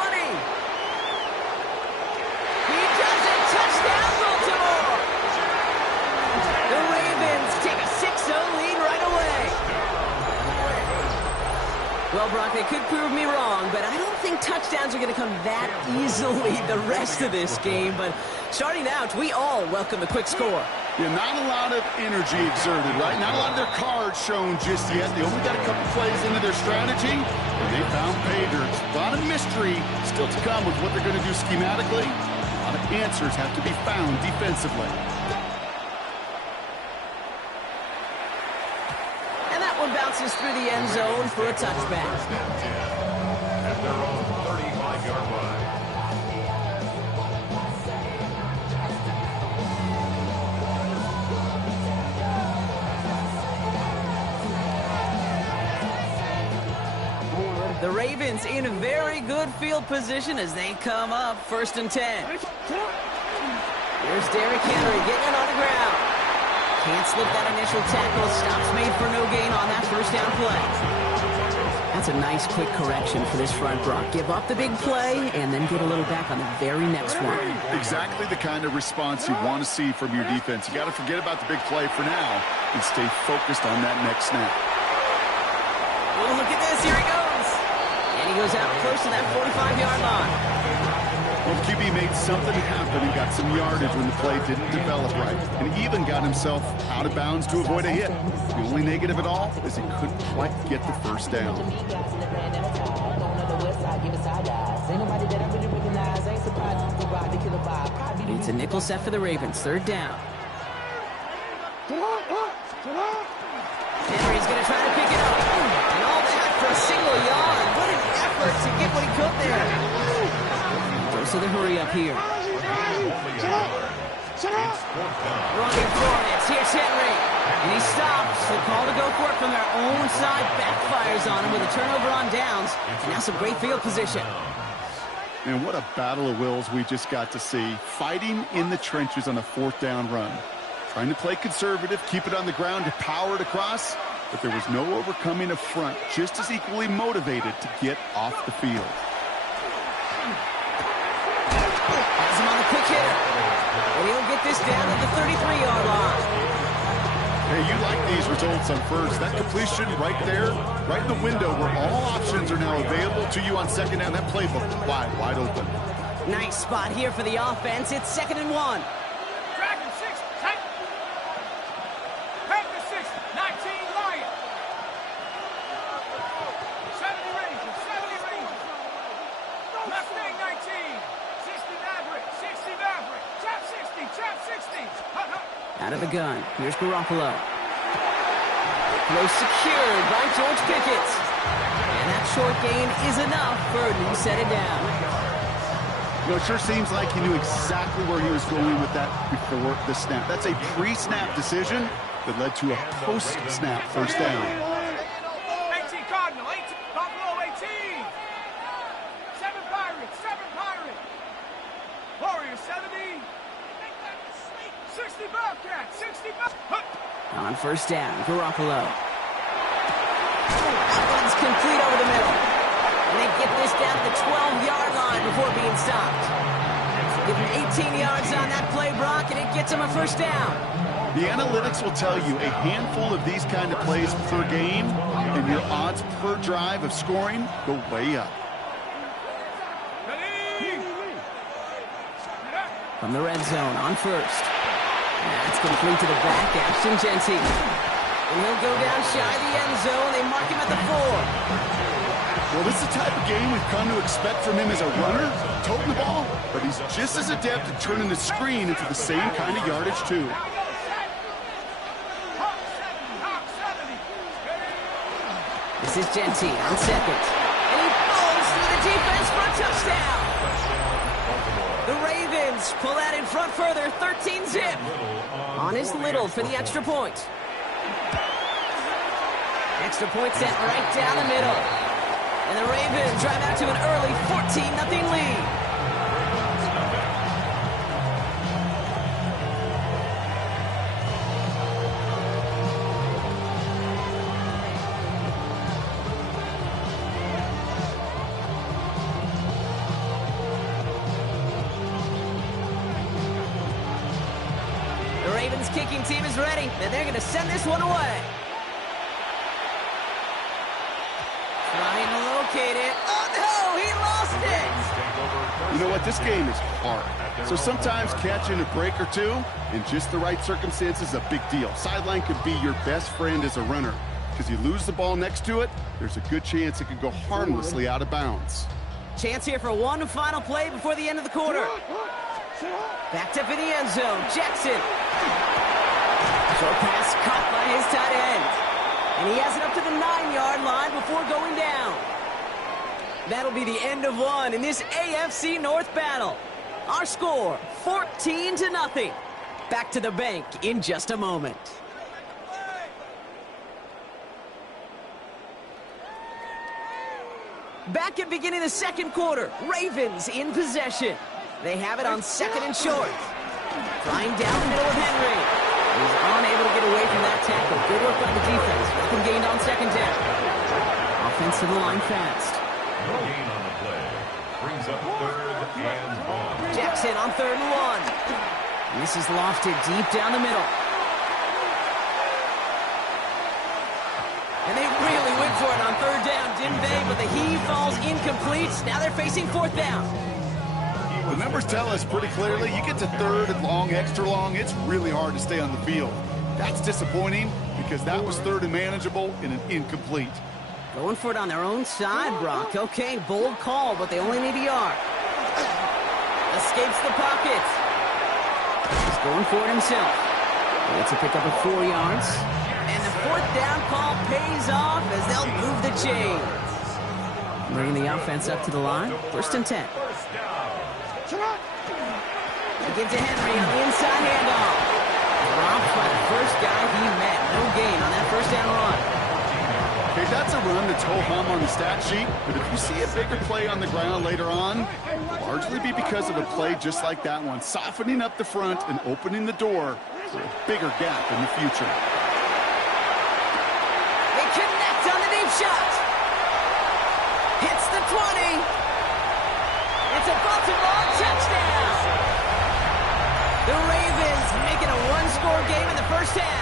He does it! Touchdown, Baltimore! The Ravens take a 6-0 lead right away. Well, Brock, they could prove me wrong, but I don't think touchdowns are going to come that easily the rest of this game. But starting out, we all welcome the quick score. Yeah, not a lot of energy exerted, right? Not a lot of their cards shown just yet. They only got a couple plays into their strategy, and they found pay dirt. A lot of mystery still to come with what they're going to do schematically. A lot of answers have to be found defensively. Bounces through the end zone for a touchback. At their own 35-yard line. The Ravens in very good field position as they come up 1st and 10. Here's Derrick Henry getting it on the ground. Can't slip that initial tackle. Stops made for no gain on that first down play. That's a nice quick correction for this front, Brock. Give up the big play and then get a little back on the very next one. Exactly the kind of response you want to see from your defense. You got to forget about the big play for now and stay focused on that next snap. Oh, look at this. Here he goes. And he goes out close to that 45-yard line. Well, QB made something happen and got some yardage when the play didn't develop right, and even got himself out of bounds to avoid a hit. The only negative at all is he couldn't quite get the first down. It's a nickel set for the Ravens. 3rd down. Henry's going to try to pick it up. And all that for a single yard. What an effort to get what he could there. So the hurry up here. Running for it. Here's Henry. And he stops. The call to go for it from their own side backfires on him with a turnover on downs. And now some great field position. And what a battle of wills we just got to see. Fighting in the trenches on a 4th down run. Trying to play conservative, keep it on the ground to power it across. But there was no overcoming a front just as equally motivated to get off the field. Has him on the quick hitter. And he'll get this down at the 33-yard line. Hey, you like these results on first. That completion right there, right in the window where all options are now available to you on 2nd down. That playbook wide open. Nice spot here for the offense. It's 2nd and 1. Dragon 6, tight. Panther 6, 19, Lion. 70 Rangers, 70 Rangers. Mustang 19, 60 Maverick, 60 Maverick. Out of the gun. Here's Garoppolo. Close secured by George Pickett. And that short gain is enough for a new set it down. You know, it sure seems like he knew exactly where he was going with that before the snap. That's a pre-snap decision that led to a post-snap first down. 18 Cardinal, 18 Buffalo, 18. 7 Pirates, 7 Pirates. Warriors, 70. 60 Bobcats, 60 Bobcats. On first down, Garoppolo. That one's complete over the middle. And they get this down to the 12-yard line before being stopped. Give them 18 yards on that play, Brock, and it gets them a first down. The analytics will tell you a handful of these kind of plays per game, and your odds per drive of scoring go way up. From the red zone on first. That's complete to the back, Ashton Genty. And he'll go down shy of the end zone. They mark him at the 4. Well, this is the type of game we've come to expect from him as a runner, toting the ball, but he's just as adept at turning the screen into the same kind of yardage, too. This is Genty on second. And he falls through the defense for a touchdown. The Ravens pull that in front further, 13-zip. On is Little for the extra point. Extra point sent right down the middle. And the Ravens drive out to an early 14-0 lead. The Ravens kicking team is ready, and they're going to send this one away. Trying to locate it. Oh, no, he lost it. You know what? This game is hard. So sometimes catching a break or two in just the right circumstances is a big deal. Sideline could be your best friend as a runner because you lose the ball next to it, there's a good chance it could go harmlessly out of bounds. Chance here for one final play before the end of the quarter. Backed up in the end zone. Jackson. Short pass caught by his tight end. And he has it up to the 9-yard line before going down. That'll be the end of one in this AFC North battle. Our score, 14-0. Back to the bank in just a moment. Back at beginning of the second quarter, Ravens in possession. They have it on second and short. Flying down the middle of Henry. He's unable to get away from that tackle. Good work by the defense. Nothing gained on second down. Offense to the line fast. No gain on the play. Brings up 3rd and 1. Jackson on 3rd and 1. This is lofted deep down the middle. And they really went for it on 3rd down, didn't they? But the heave falls incomplete. Now they're facing 4th down. The numbers tell us pretty clearly, you get to 3rd and long, extra long, it's really hard to stay on the field. That's disappointing because that was 3rd and manageable in an incomplete. Going for it on their own side, Brock. Okay, bold call, but they only need a yard. Escapes the pocket. He's going for it himself. Gets a pickup of 4 yards. And the 4th down call pays off as they'll move the chains. Bringing the offense up to the line. 1st and 10. They give to Henry on the inside handoff. Dropped by the first guy he met. No gain on that 1st down run. Okay, that's a run that's ho-hum on the stat sheet, but if you see a bigger play on the ground later on, it'll largely be because of a play just like that one, softening up the front and opening the door for a bigger gap in the future. They connect on the deep shot. Hits the 20. It's a Baltimore touchdown. The Ravens making a one-score game in the first half.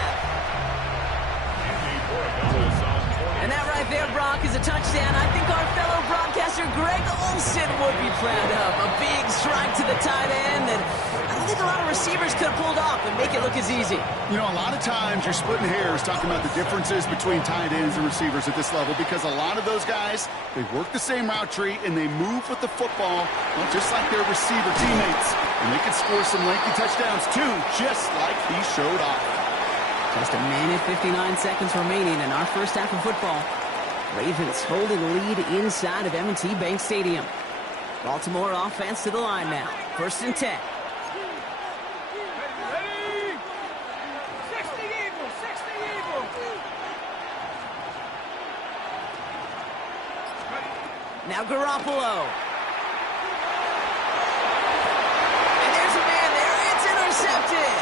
And that right there there, Brock, is a touchdown. I think our fellow broadcaster Greg Olson would be proud of. A big strike to the tight end that I don't think a lot of receivers could have pulled off and make it look as easy. You know, a lot of times you're splitting hairs talking about the differences between tight ends and receivers at this level because a lot of those guys, they work the same route tree and they move with the football, well, just like their receiver teammates. And they can score some lengthy touchdowns too, just like he showed off. Just a minute, 59 seconds remaining in our first half of football. Ravens holding the lead inside of M&T Bank Stadium. Baltimore offense to the line now. 1st and 10. Now Garoppolo. And there's a man there. It's intercepted.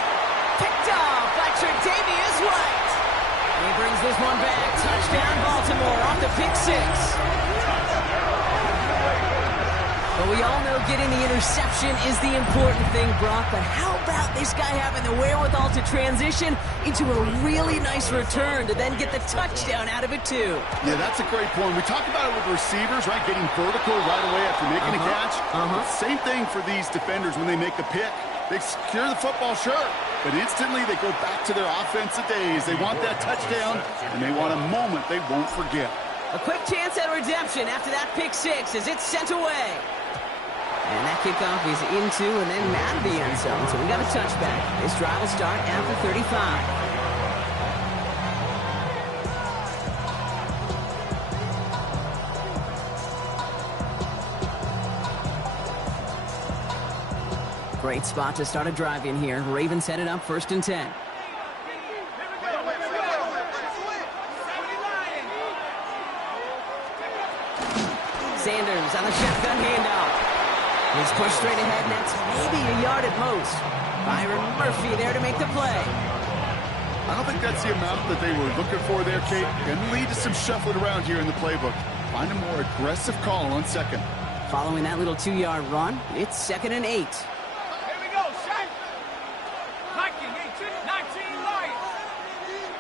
Picked off by Tre'Davious White. And he brings this one back. Touchdown Baltimore off the pick 6. But we all know getting the interception is the important thing, Brock. But how about this guy having the wherewithal to transition into a really nice return to then get the touchdown out of it, too? Yeah, that's a great point. We talk about it with receivers, right? Getting vertical right away after making a catch. Same thing for these defenders when they make a pick. They secure the football, sure, but instantly they go back to their offensive days. They want that touchdown, and they want a moment they won't forget. A quick chance at redemption after that pick 6 as it's sent away. And that kickoff is into and then out of the end zone. So we got a touchback. This drive will start after 35. Great spot to start a drive in here. Ravens headed up 1st and 10. Sanders on the shotgun handoff. He's pushed straight ahead, and that's maybe a yard at most. Byron Murphy there to make the play. I don't think that's the amount that they were looking for there, Kate. Going to lead to some shuffling around here in the playbook. Find a more aggressive call on 2nd. Following that little 2-yard run, it's 2nd and 8. Here we go, Shaq. 19 light.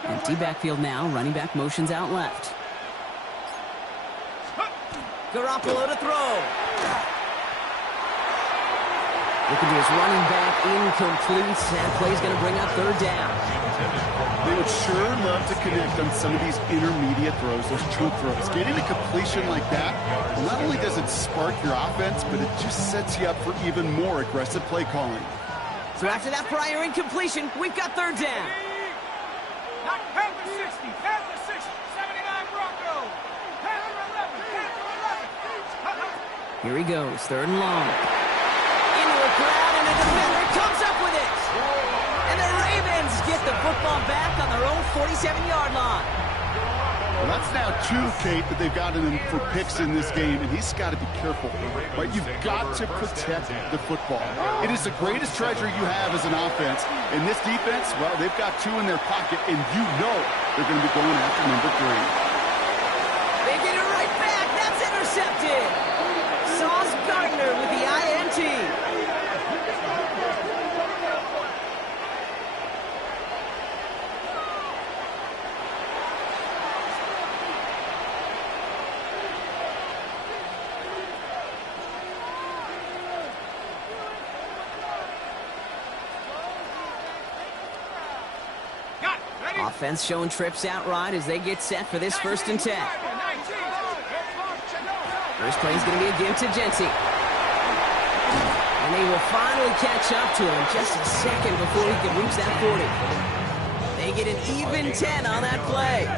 Empty backfield now. Running back motions out left. Garoppolo to throw. Looking to his running back, incomplete. That play's going to bring up 3rd down. They would sure love to connect on some of these intermediate throws, those chunk throws. Getting a completion like that, not only does it spark your offense, but it just sets you up for even more aggressive play calling. So after that prior incompletion, we've got 3rd down. Not Panther 60, Panther 60, 79 Broncos. Panther 11, Panther 11. Here he goes, 3rd and long. Into a crowd, and a defender comes up with it. And the Ravens get the football back on their own 47-yard line. Well, that's now 2, Kate, that they've gotten him for picks in this game, and he's got to be careful. Right? You've got to protect the football. It is the greatest treasure you have as an offense. In this defense, well, they've got 2 in their pocket, and you know they're going to be going after number 3. They get it right back. That's intercepted. Sauce Gardner with the INT. Offense showing trips out right as they get set for this 1st and 10. First play is going to be a give to Genty. And they will finally catch up to him just a second before he can reach that 40. They get an even 10 on that play.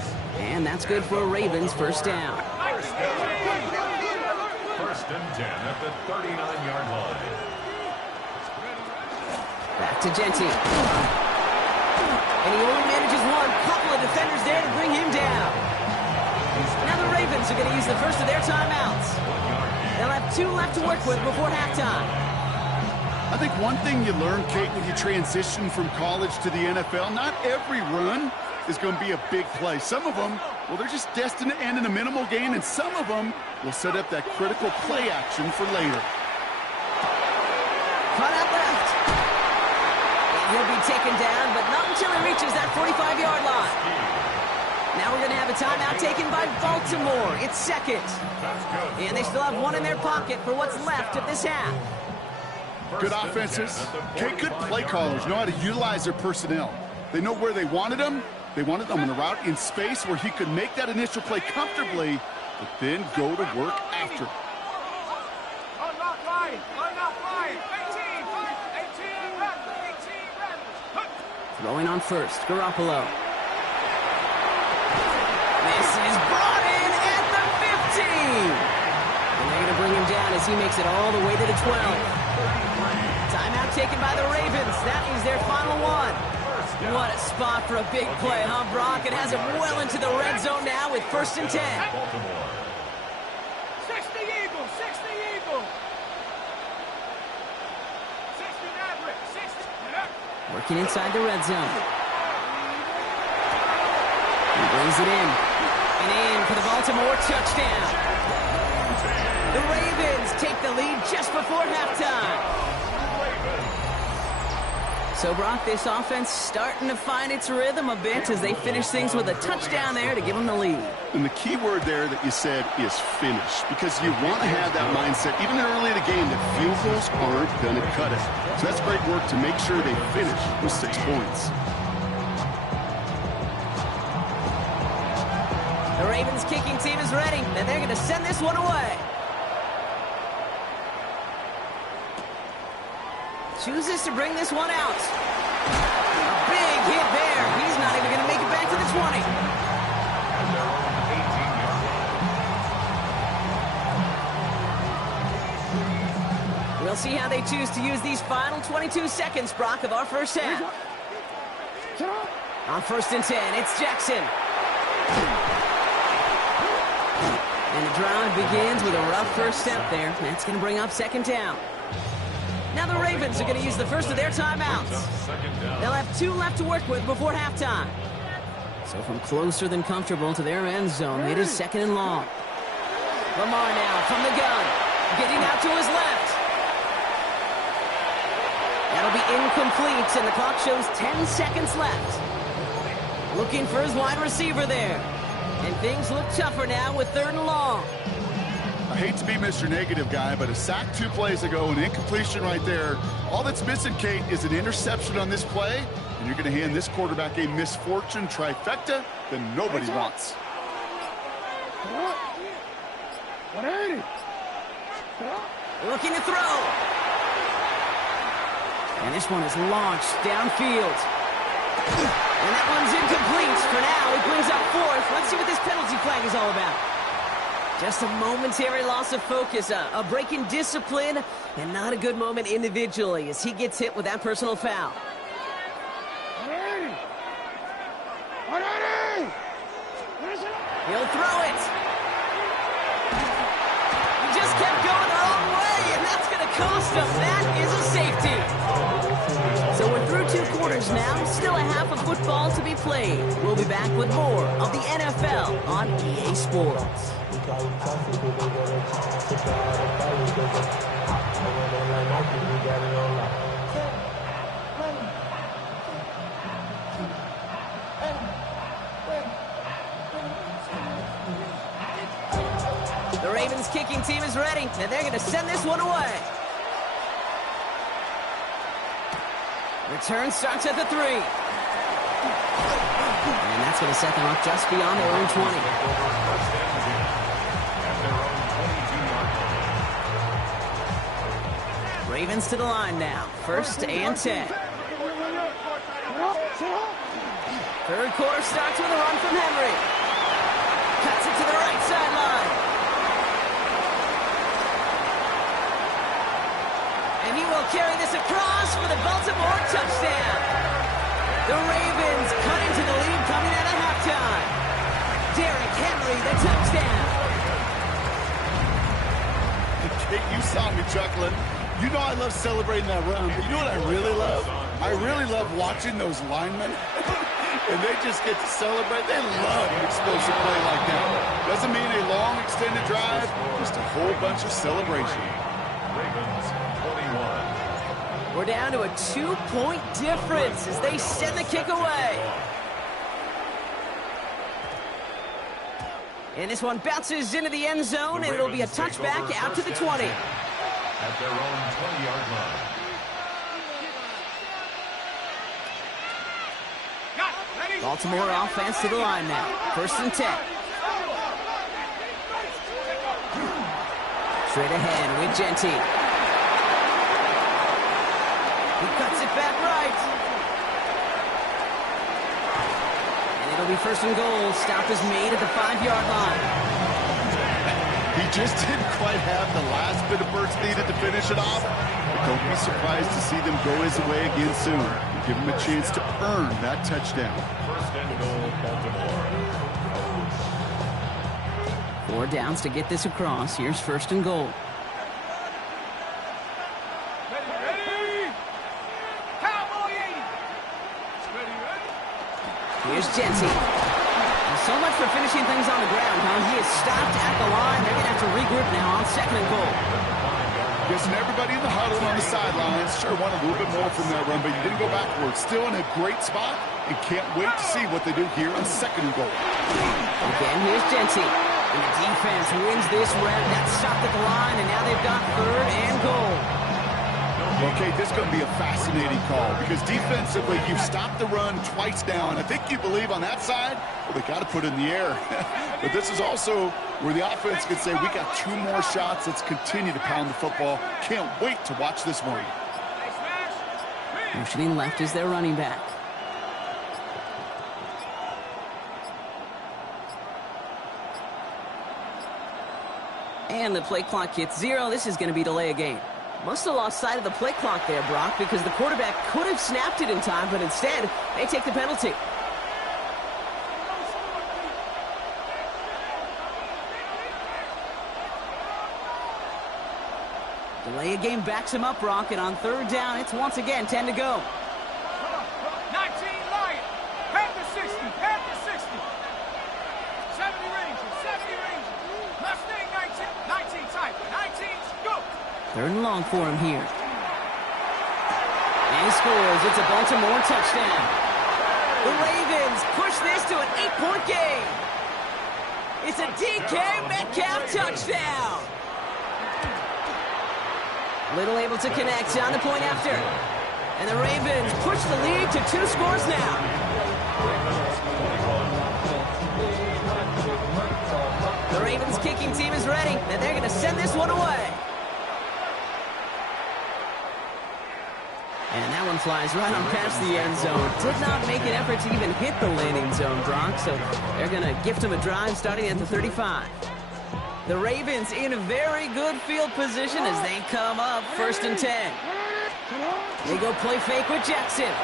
And that's good for a Ravens 1st down. 1st and 10 at the 39-yard line. Back to Genty. And he only manages one. Couple of defenders there to bring him down. Now the Ravens are going to use the first of their timeouts. They'll have 2 left to work with before halftime. I think one thing you learn, Kate, when you transition from college to the NFL, not every run is going to be a big play. Some of them, well, they're just destined to end in a minimal gain, and some of them will set up that critical play action for later. Cut out left. And he'll be taken down, but not until he reaches that 45-yard line. Now we're going to have a timeout taken by Baltimore. It's second. And they still have one in their pocket for what's left of this half. Good offenses. Okay, good play callers know how to utilize their personnel. They know where they wanted them. They wanted them on a route in space where he could make that initial play comfortably, but then go to work after. Throwing on first, Garoppolo. This is brought in at the 15. And they're going to bring him down as he makes it all the way to the 12. Timeout taken by the Ravens. That is their final one. What a spot for a big play, huh, Brock? It has him well into the red zone now with 1st and 10. 60 Eagles, 60 Eagles. 60 Maverick, 60. Working inside the red zone. He brings it in. And in for the Baltimore touchdown. The Ravens take the lead just before halftime. So, Brock, this offense starting to find its rhythm a bit as they finish things with a touchdown there to give them the lead. And the key word there that you said is finish, because you want to have that mindset, even early in the game, that field goals aren't going to cut it. So that's great work to make sure they finish with 6 points. The Ravens kicking team is ready, and they're going to send this one away. Chooses to bring this one out. A big hit there. He's not even going to make it back to the 20. We'll see how they choose to use these final 22 seconds, Brock, of our first half. On 1st and 10, it's Jackson. And the drive begins with a rough first step there. That's going to bring up 2nd down. Now the Ravens are going to use the first of their timeouts. They'll have 2 left to work with before halftime. So from closer than comfortable to their end zone, it is 2nd and long. Lamar now from the gun, getting out to his left. That'll be incomplete, and the clock shows 10 seconds left. Looking for his wide receiver there. And things look tougher now with 3rd and long. I hate to be Mr. Negative guy, but a sack 2 plays ago, an incompletion right there. All that's missing, Kate, is an interception on this play, and you're going to hand this quarterback a misfortune trifecta that nobody wants. Looking to throw. And this one is launched downfield. And that one's incomplete. For now, he brings up 4th. Let's see what this penalty flag is all about. Just a momentary loss of focus, a break in discipline, and not a good moment individually as he gets hit with that personal foul. He'll throw it. He just kept going the wrong way, and that's going to cost him. That is a safety. So we're through 2 quarters now, still a half of football to be played. We'll be back with more of the NFL on EA Sports. The Ravens kicking team is ready, and they're going to send this one away. Return starts at the 3. And that's going to set them up just beyond their own 20. Ravens to the line now. 1st and 10. 3rd quarter starts with a run from Henry. Cuts it to the right sideline. And he will carry this across for the Baltimore touchdown. The Ravens cut into the lead coming out of halftime. Derrick Henry, the touchdown. Kate, you saw me chuckling. You know I love celebrating that run, but you know what I really love? I really love watching those linemen. And they just get to celebrate. They love an explosive play like that. Doesn't mean a long extended drive, just a whole bunch of celebration. Ravens 21. We're down to a 2-point difference as they send the kick away. And this one bounces into the end zone, and it'll be a touchback out to the 20. At their own 20-yard line. Baltimore offense to the line now. 1st and 10. Straight ahead with Genty. He cuts it back right. And it'll be 1st and goal. Stop is made at the 5-yard line. He just didn't quite have the last bit of burst needed to finish it off. But don't be surprised to see them go his way again soon. Give him a chance to earn that touchdown. 1st and goal, Baltimore. 4 downs to get this across. Here's 1st and goal. Here's Genty. So much for finishing things on the ground, huh? He is stopped at the line. They're going to have to regroup now on 2nd and goal. Guessing everybody in the huddle on the sidelines sure want a little bit more from that run, but you didn't go backwards. Still in a great spot and can't wait to see what they do here on 2nd and goal. Again, here's Genty. And the defense wins this round. Got stopped at the line, and now they've got 3rd and goal. Okay, this is going to be a fascinating call because defensively, you've stopped the run twice down. I think you believe on that side, well, they got to put it in the air. But this is also where the offense can say, we got 2 more shots. Let's continue to pound the football. Can't wait to watch this one. Motioning left is their running back. And the play clock hits 0. This is going to be delay a game. Must have lost sight of the play clock there, Brock, because the quarterback could have snapped it in time, but instead, they take the penalty. Delay a game backs him up, Brock, and on 3rd down, it's once again 10 to go. 19 Lion, head to 60, head to 60. 70 Rangers, 70 Rangers. Mustang 19 type, 19's go. 3rd and long for him here. And he scores. It's a Baltimore touchdown. The Ravens push this to an 8-point game. It's a DK Metcalf touchdown. Little able to connect on the point after. And the Ravens push the lead to 2 scores now. The Ravens kicking team is ready, and they're going to send this one away. And that one flies right on past the end zone. Did not make an effort to even hit the landing zone, Brock, so they're going to gift him a drive starting at the 35. The Ravens in a very good field position as they come up 1st and 10. They go play fake with Jackson.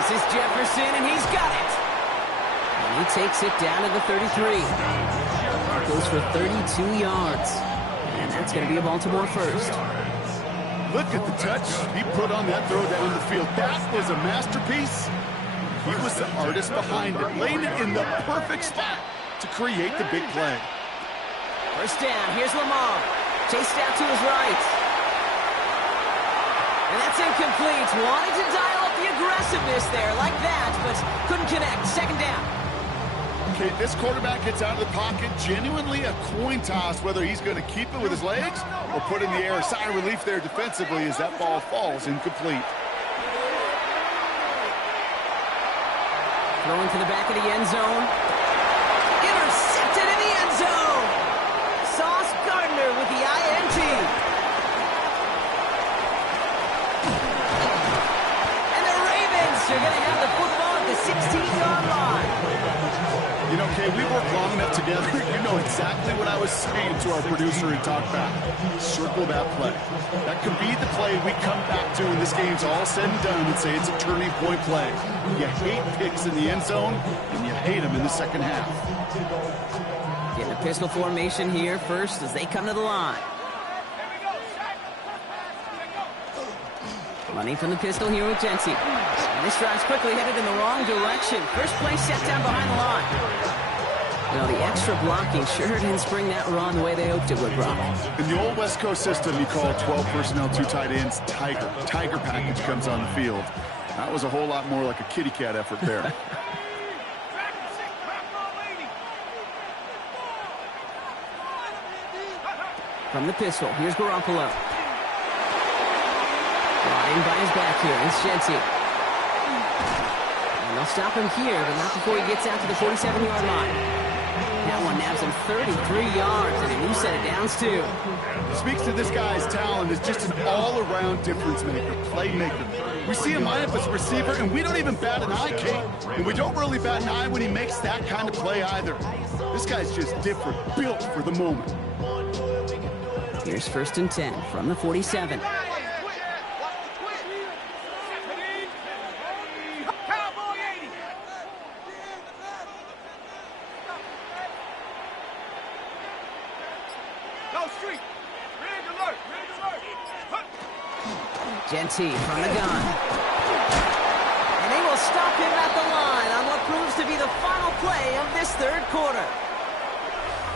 This is Jefferson, and he's got it. And he takes it down to the 33. Goes for 32 yards. And that's going to be a Baltimore 1st. Look at the touch he put on that throw down the field. That was a masterpiece. He was the artist behind it. Laid it in the perfect spot to create the big play. 1st down. Here's Lamar. Chased out to his right. And that's incomplete. Wanted to dial up the aggressiveness there like that, but couldn't connect. 2nd down. Okay, this quarterback gets out of the pocket. Genuinely a coin toss whether he's going to keep it with his legs or put it in the air. Sigh of relief there defensively as that ball falls incomplete. Throwing to the back of the end zone. Intercepted in the end zone. Sauce Gardner with the INT. And the Ravens are going to have the football at the 16-yard line. You know, Kay, we worked long enough together. You know exactly what I was saying to our producer in Talk Back. Circle that play. That could be the play we come back to when this game's all said and done and say it's a turning point play. You hate picks in the end zone, and you hate them in the 2nd half. Getting a pistol formation here first as they come to the line. Running from the pistol here with Genty. And this drive's quickly headed in the wrong direction. First play set down behind the line. Well, the extra blocking sure didn't spring that run the way they hoped it would, Brock. In the old West Coast system, you call 12 personnel, 2 tight ends, Tiger. Tiger package comes on the field. That was a whole lot more like a kitty cat effort there. From the pistol, here's Garoppolo. Brought in by his back here. It's Jenty. And they'll stop him here, but not before he gets out to the 47-yard line. That one nabs him 33 yards, and a new set of downs, too. Speaks to this guy's talent as just an all-around difference maker, playmaker. We see him line up as a receiver, and we don't even bat an eye, Kate. And we don't really bat an eye when he makes that kind of play either. This guy's just different, built for the moment. Here's 1st and 10 from the 47. Cowboy 80. Go street. Rig alert. Rig alert. Jenty from the gun. And they will stop him at the line on what proves to be the final play of this 3rd quarter.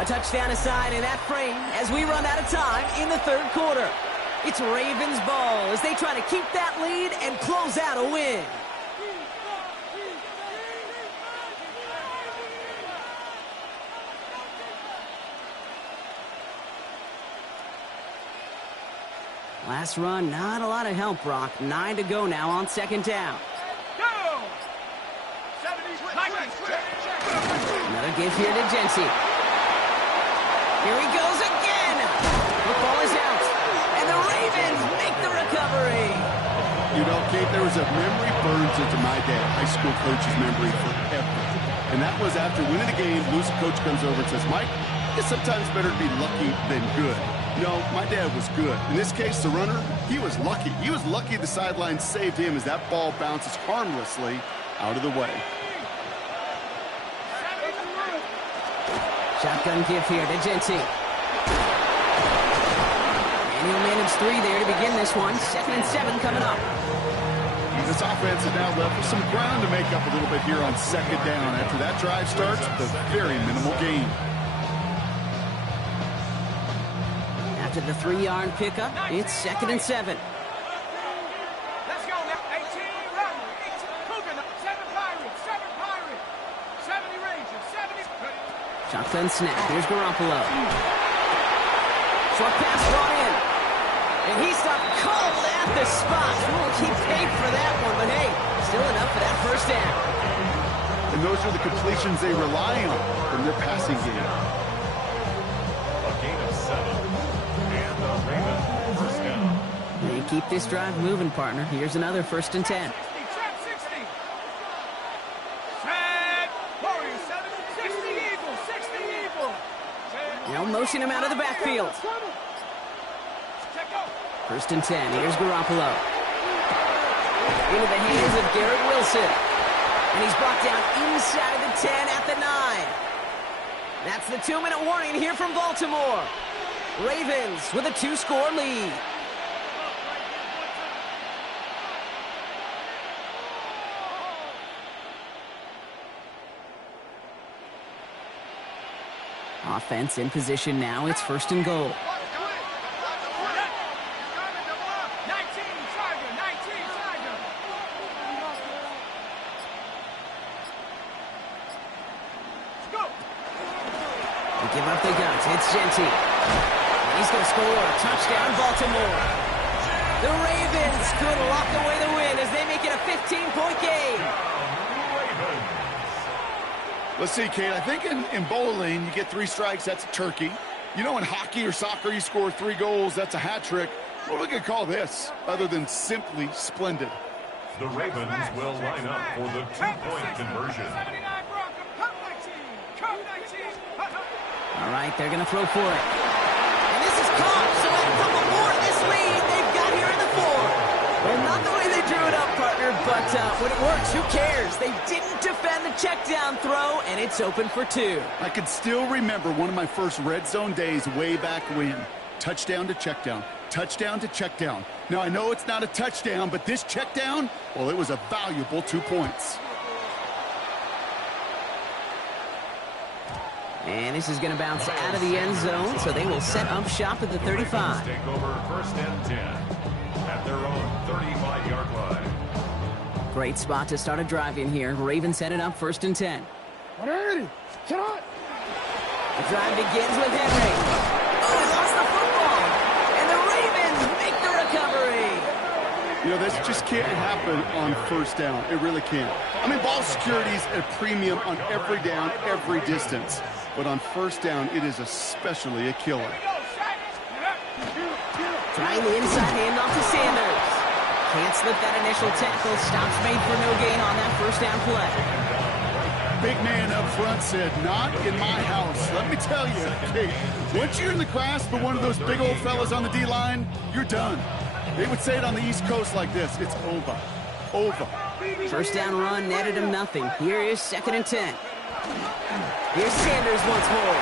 A touchdown aside in that frame as we run out of time in the 3rd quarter. It's Ravens ball as they try to keep that lead and close out a win. Last run, not a lot of help, Brock. 9 to go now on 2nd down. Go! Another give here to Jenty. Here he goes again. Football is out. And the Ravens make the recovery. You know, Kate, there was a memory burns into my dad, high school coach's memory forever. And that was after winning a game, losing coach comes over and says, Mike, it's sometimes better to be lucky than good. No, my dad was good. In this case, the runner, he was lucky. He was lucky the sideline saved him as that ball bounces harmlessly out of the way. Shotgun give here to Jenty. And he'll manage 3 there to begin this one. 2nd and 7 coming up. This offense is now left with some ground to make up a little bit here on 2nd down. After that drive starts, with a very minimal gain. After the 3-yard pickup, it's 2nd and 7. Let's go now. 18 Run. 18 Cougar. 7 Pirates. 7 Pirates. 70 Rangers. 70. Shotgun snap. Here's Garoppolo. Short pass brought in. And he stopped cold at the spot. He paid for that one, but hey, still enough for that 1st down. And those are the completions they rely on from their passing game. A gain of 7. And the Ravens 1st down. They keep this drive moving, partner. Here's another 1st and 10. Trap 60. Set. Warriors 7. 60 Eagles. 60 Eagles. They'll motion him out of the backfield. Check go. 1st and 10. Here's Garoppolo. Into the hands of Garrett Wilson. And he's brought down inside of the 10 at the 9. That's the 2-minute warning here from Baltimore. Ravens with a 2-score lead. Offense in position now. It's 1st and goal. 19 Tiger. 19 Tiger. Go. They give up the guns. It's Jenty. He's going to score a touchdown, Baltimore. The Ravens could lock away the win as they make it a 15-point game. Let's see, Kate, I think in bowling, you get 3 strikes, that's a turkey. You know, in hockey or soccer, you score 3 goals, that's a hat trick. What are we going to call this, other than simply splendid? The Ravens will line up for the 2-point conversion. 79 Bronco. Cup 19. Cup 19. All right, they're going to throw for it. And this is caught, so a couple more in this lead they've got here in the 4. Well, not the way they drew it up, partner, but when it works, who cares? They didn't defend the check down throw, and it's open for 2. I can still remember one of my first red zone days way back when. Touchdown to check down. Touchdown to check down. Now, I know it's not a touchdown, but this check down, well, it was a valuable 2 points. And this is going to bounce out of the end zone, so they will set up shop at the 35. Take over 1st and 10 at their own 35-yard line. Great spot to start a drive in here. Ravens set it up 1st and 10. The drive begins with Henry. Oh, he lost the football. recovery. You know, this just can't happen on first down. It really can't. I mean, ball security is a premium on every down, every distance. But on first down, it is especially a killer. Trying the inside handoff to Sanders. Can't slip that initial tackle. Stops made for no gain on that first down play. Big man up front said, not in my house. Let me tell you, hey, once you're in the grasp of one of those big old fellas on the D-line, you're done. They would say it on the East Coast like this, it's over. Over. First down run netted him nothing. Here is 2nd and 10. Here's Sanders once more.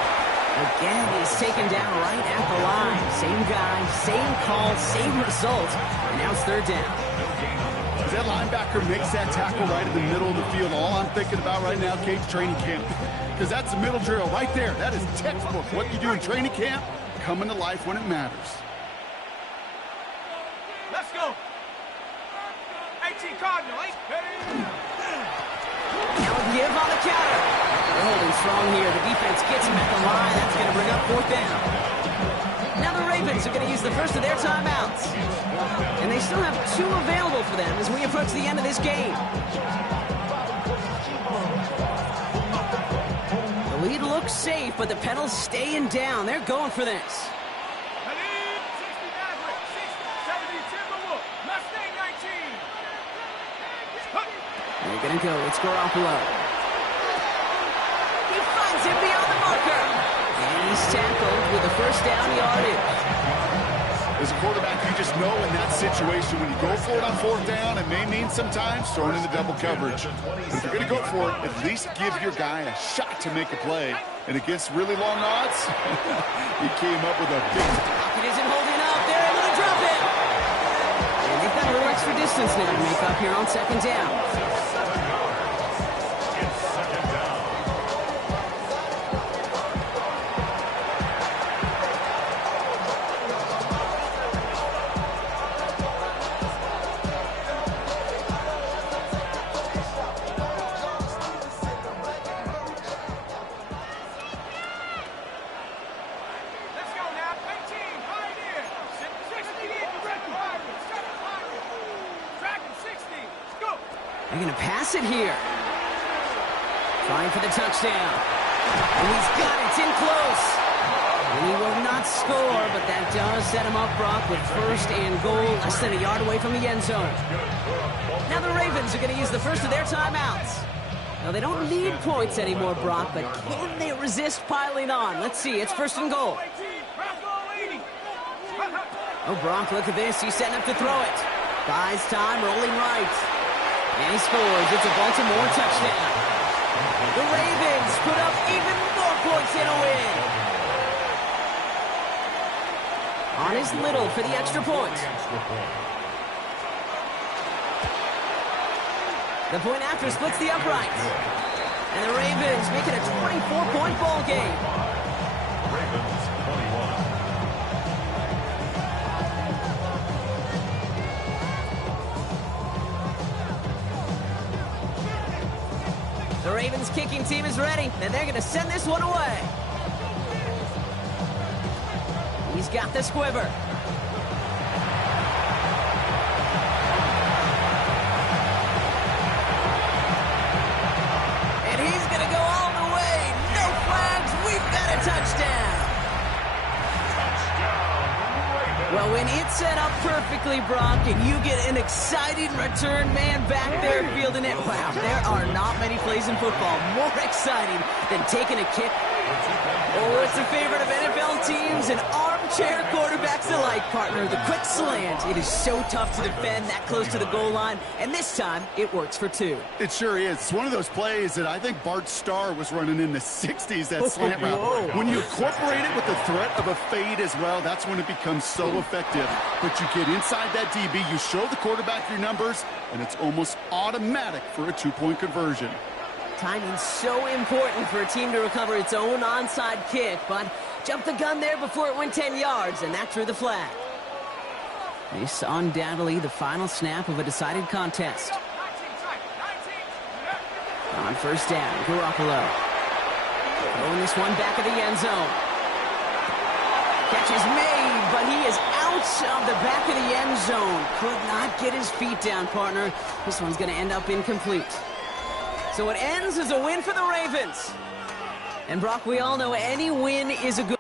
Again, he's taken down right at the line. Same guy, same call, same result. And now it's 3rd down. As that linebacker makes that tackle right in the middle of the field, all I'm thinking about right now, Cage, training camp. Because that's the middle drill right there. That is textbook. What you do in training camp, coming to life when it matters. Let's go. 18 Cardinal. Now a give on the counter. They're holding strong here. The defense gets him at the line. That's going to bring up 4th down. Now the Ravens are going to use the first of their timeouts. And they still have 2 available for them as we approach the end of this game. The lead looks safe, but the Penals staying down. They're going for this. They're going to go. It's Garoppolo. He finds him beyond the marker. And he's tackled with the first down yardage. As a quarterback, you just know in that situation, when you go for it on 4th down, it may mean sometimes throwing into double coverage. But if you're going to go for it, at least give your guy a shot to make a play. And against really long odds, he came up with a big... Pocket isn't holding up. They're able to drop it. And they've got a little extra distance now to make up here on 2nd down. They're going to pass it here. Trying for the touchdown. And he's got it. It's in close. And he will not score, but that does set him up, Brock, with 1st and goal, less than a yard away from the end zone. Now the Ravens are going to use the first of their timeouts. Now, they don't need points anymore, Brock, but can they resist piling on? Let's see. It's 1st and goal. Oh, Brock, look at this. He's setting up to throw it. Buys time, rolling right. And he scores. It's a Baltimore touchdown. The Ravens put up even more points in a win. On his Little for the extra point. The point after splits the uprights. And the Ravens make it a 24-point ball game. Ravens 21. The Ravens kicking team is ready, and they're going to send this one away. He's got the squiver. And he's going to go all the way. No flags. We've got a touchdown. Well, when it's set up perfectly, Brock, and you get an exciting return man back there fielding it, wow, there are not many plays in football more exciting than taking a kick. Oh, it's a favorite of NFL teams and armchair quarterbacks alike, partner. The quick slant. It is so tough to defend that close to the goal line, and this time it works for 2. It sure is. It's one of those plays that I think Bart Starr was running in the 60s, that slant route. When you incorporate it with the threat of a fade as well, that's when it becomes so effective. But you get inside that DB, you show the quarterback your numbers, and it's almost automatic for a 2-point conversion. Timing's so important for a team to recover its own onside kick, but jumped the gun there before it went 10 yards, and that drew the flag. This undoubtedly the final snap of a decided contest. On 1st down, Garoppolo. Throwing this one back of the end zone. Catch is made, but he is out out of the back of the end zone. Could not get his feet down, partner. This one's going to end up incomplete. So it ends as a win for the Ravens. And Brock, we all know any win is a good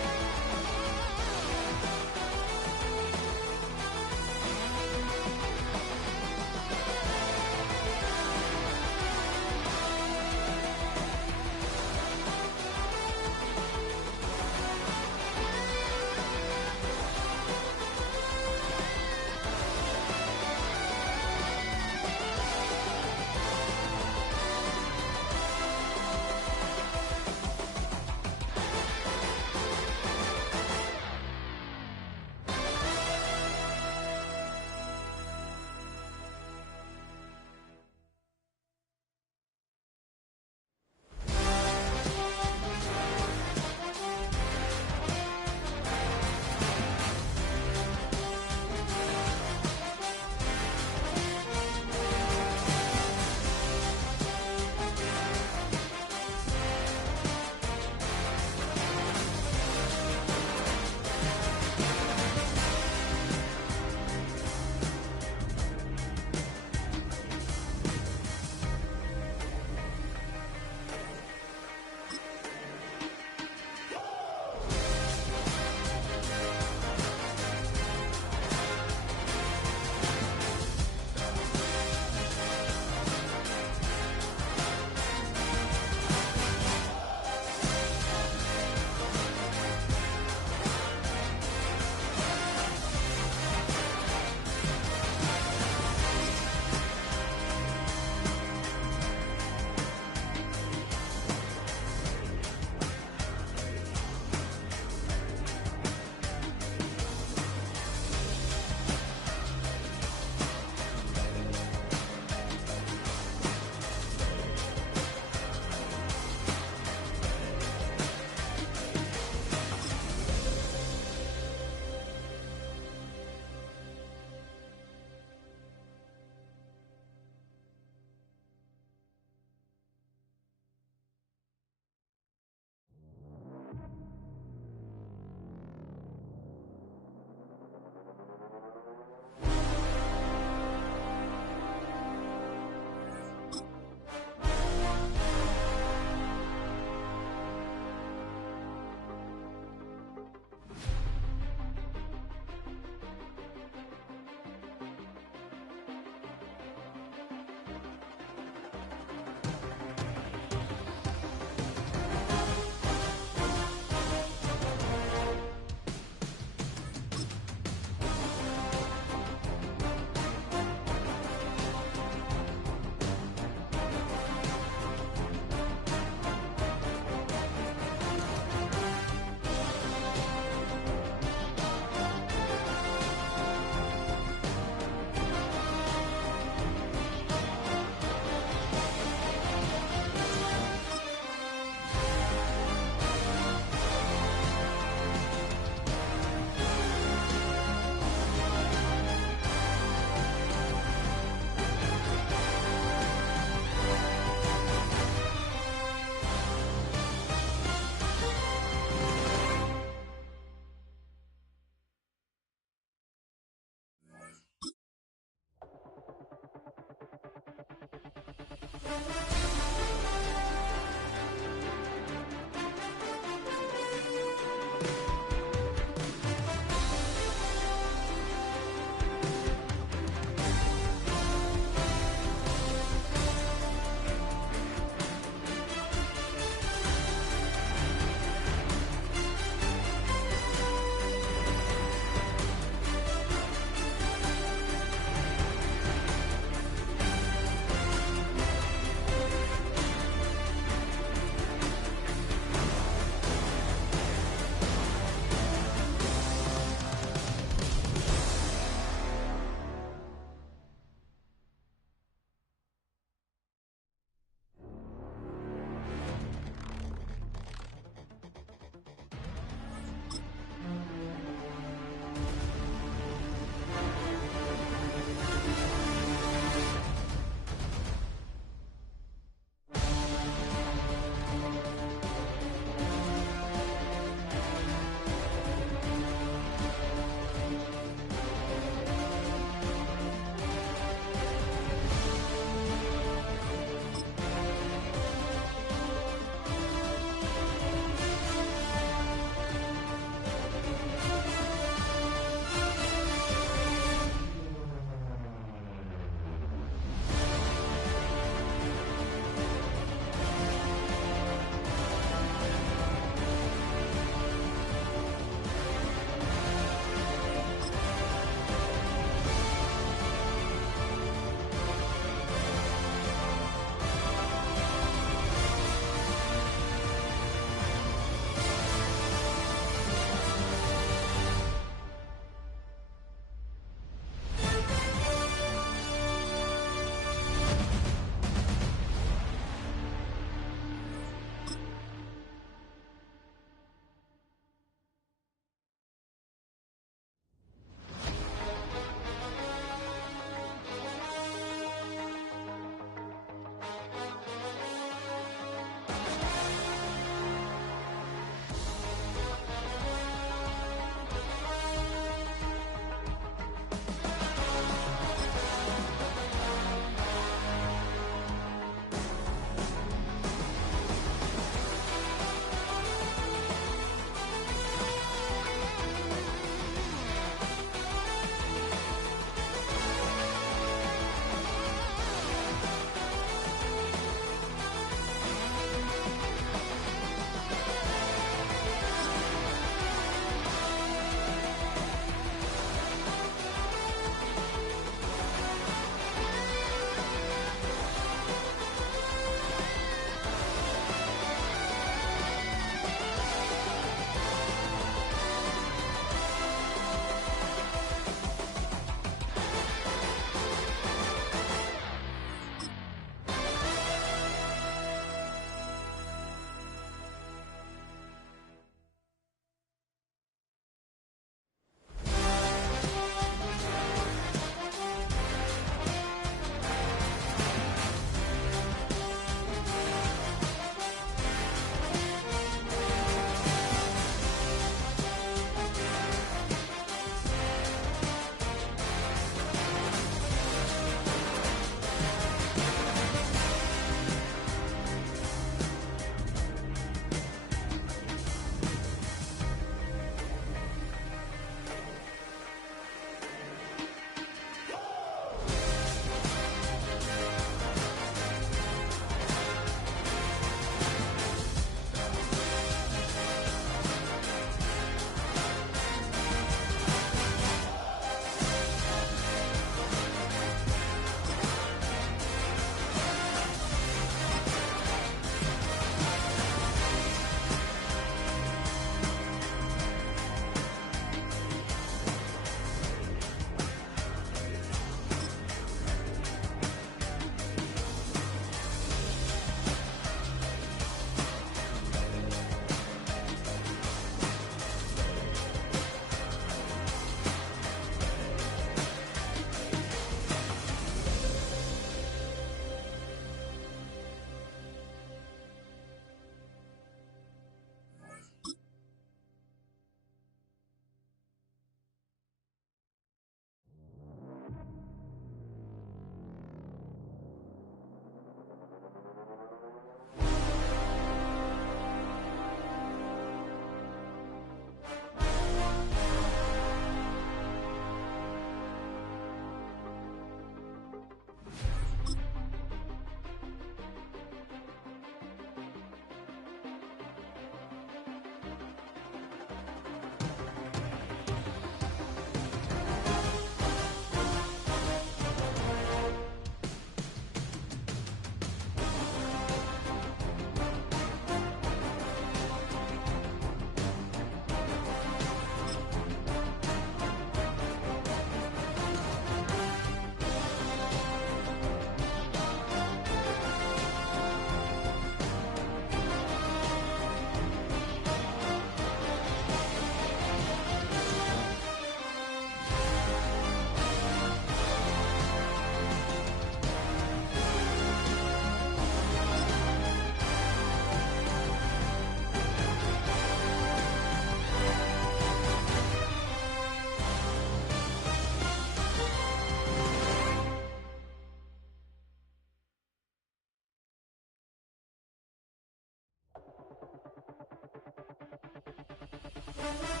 it.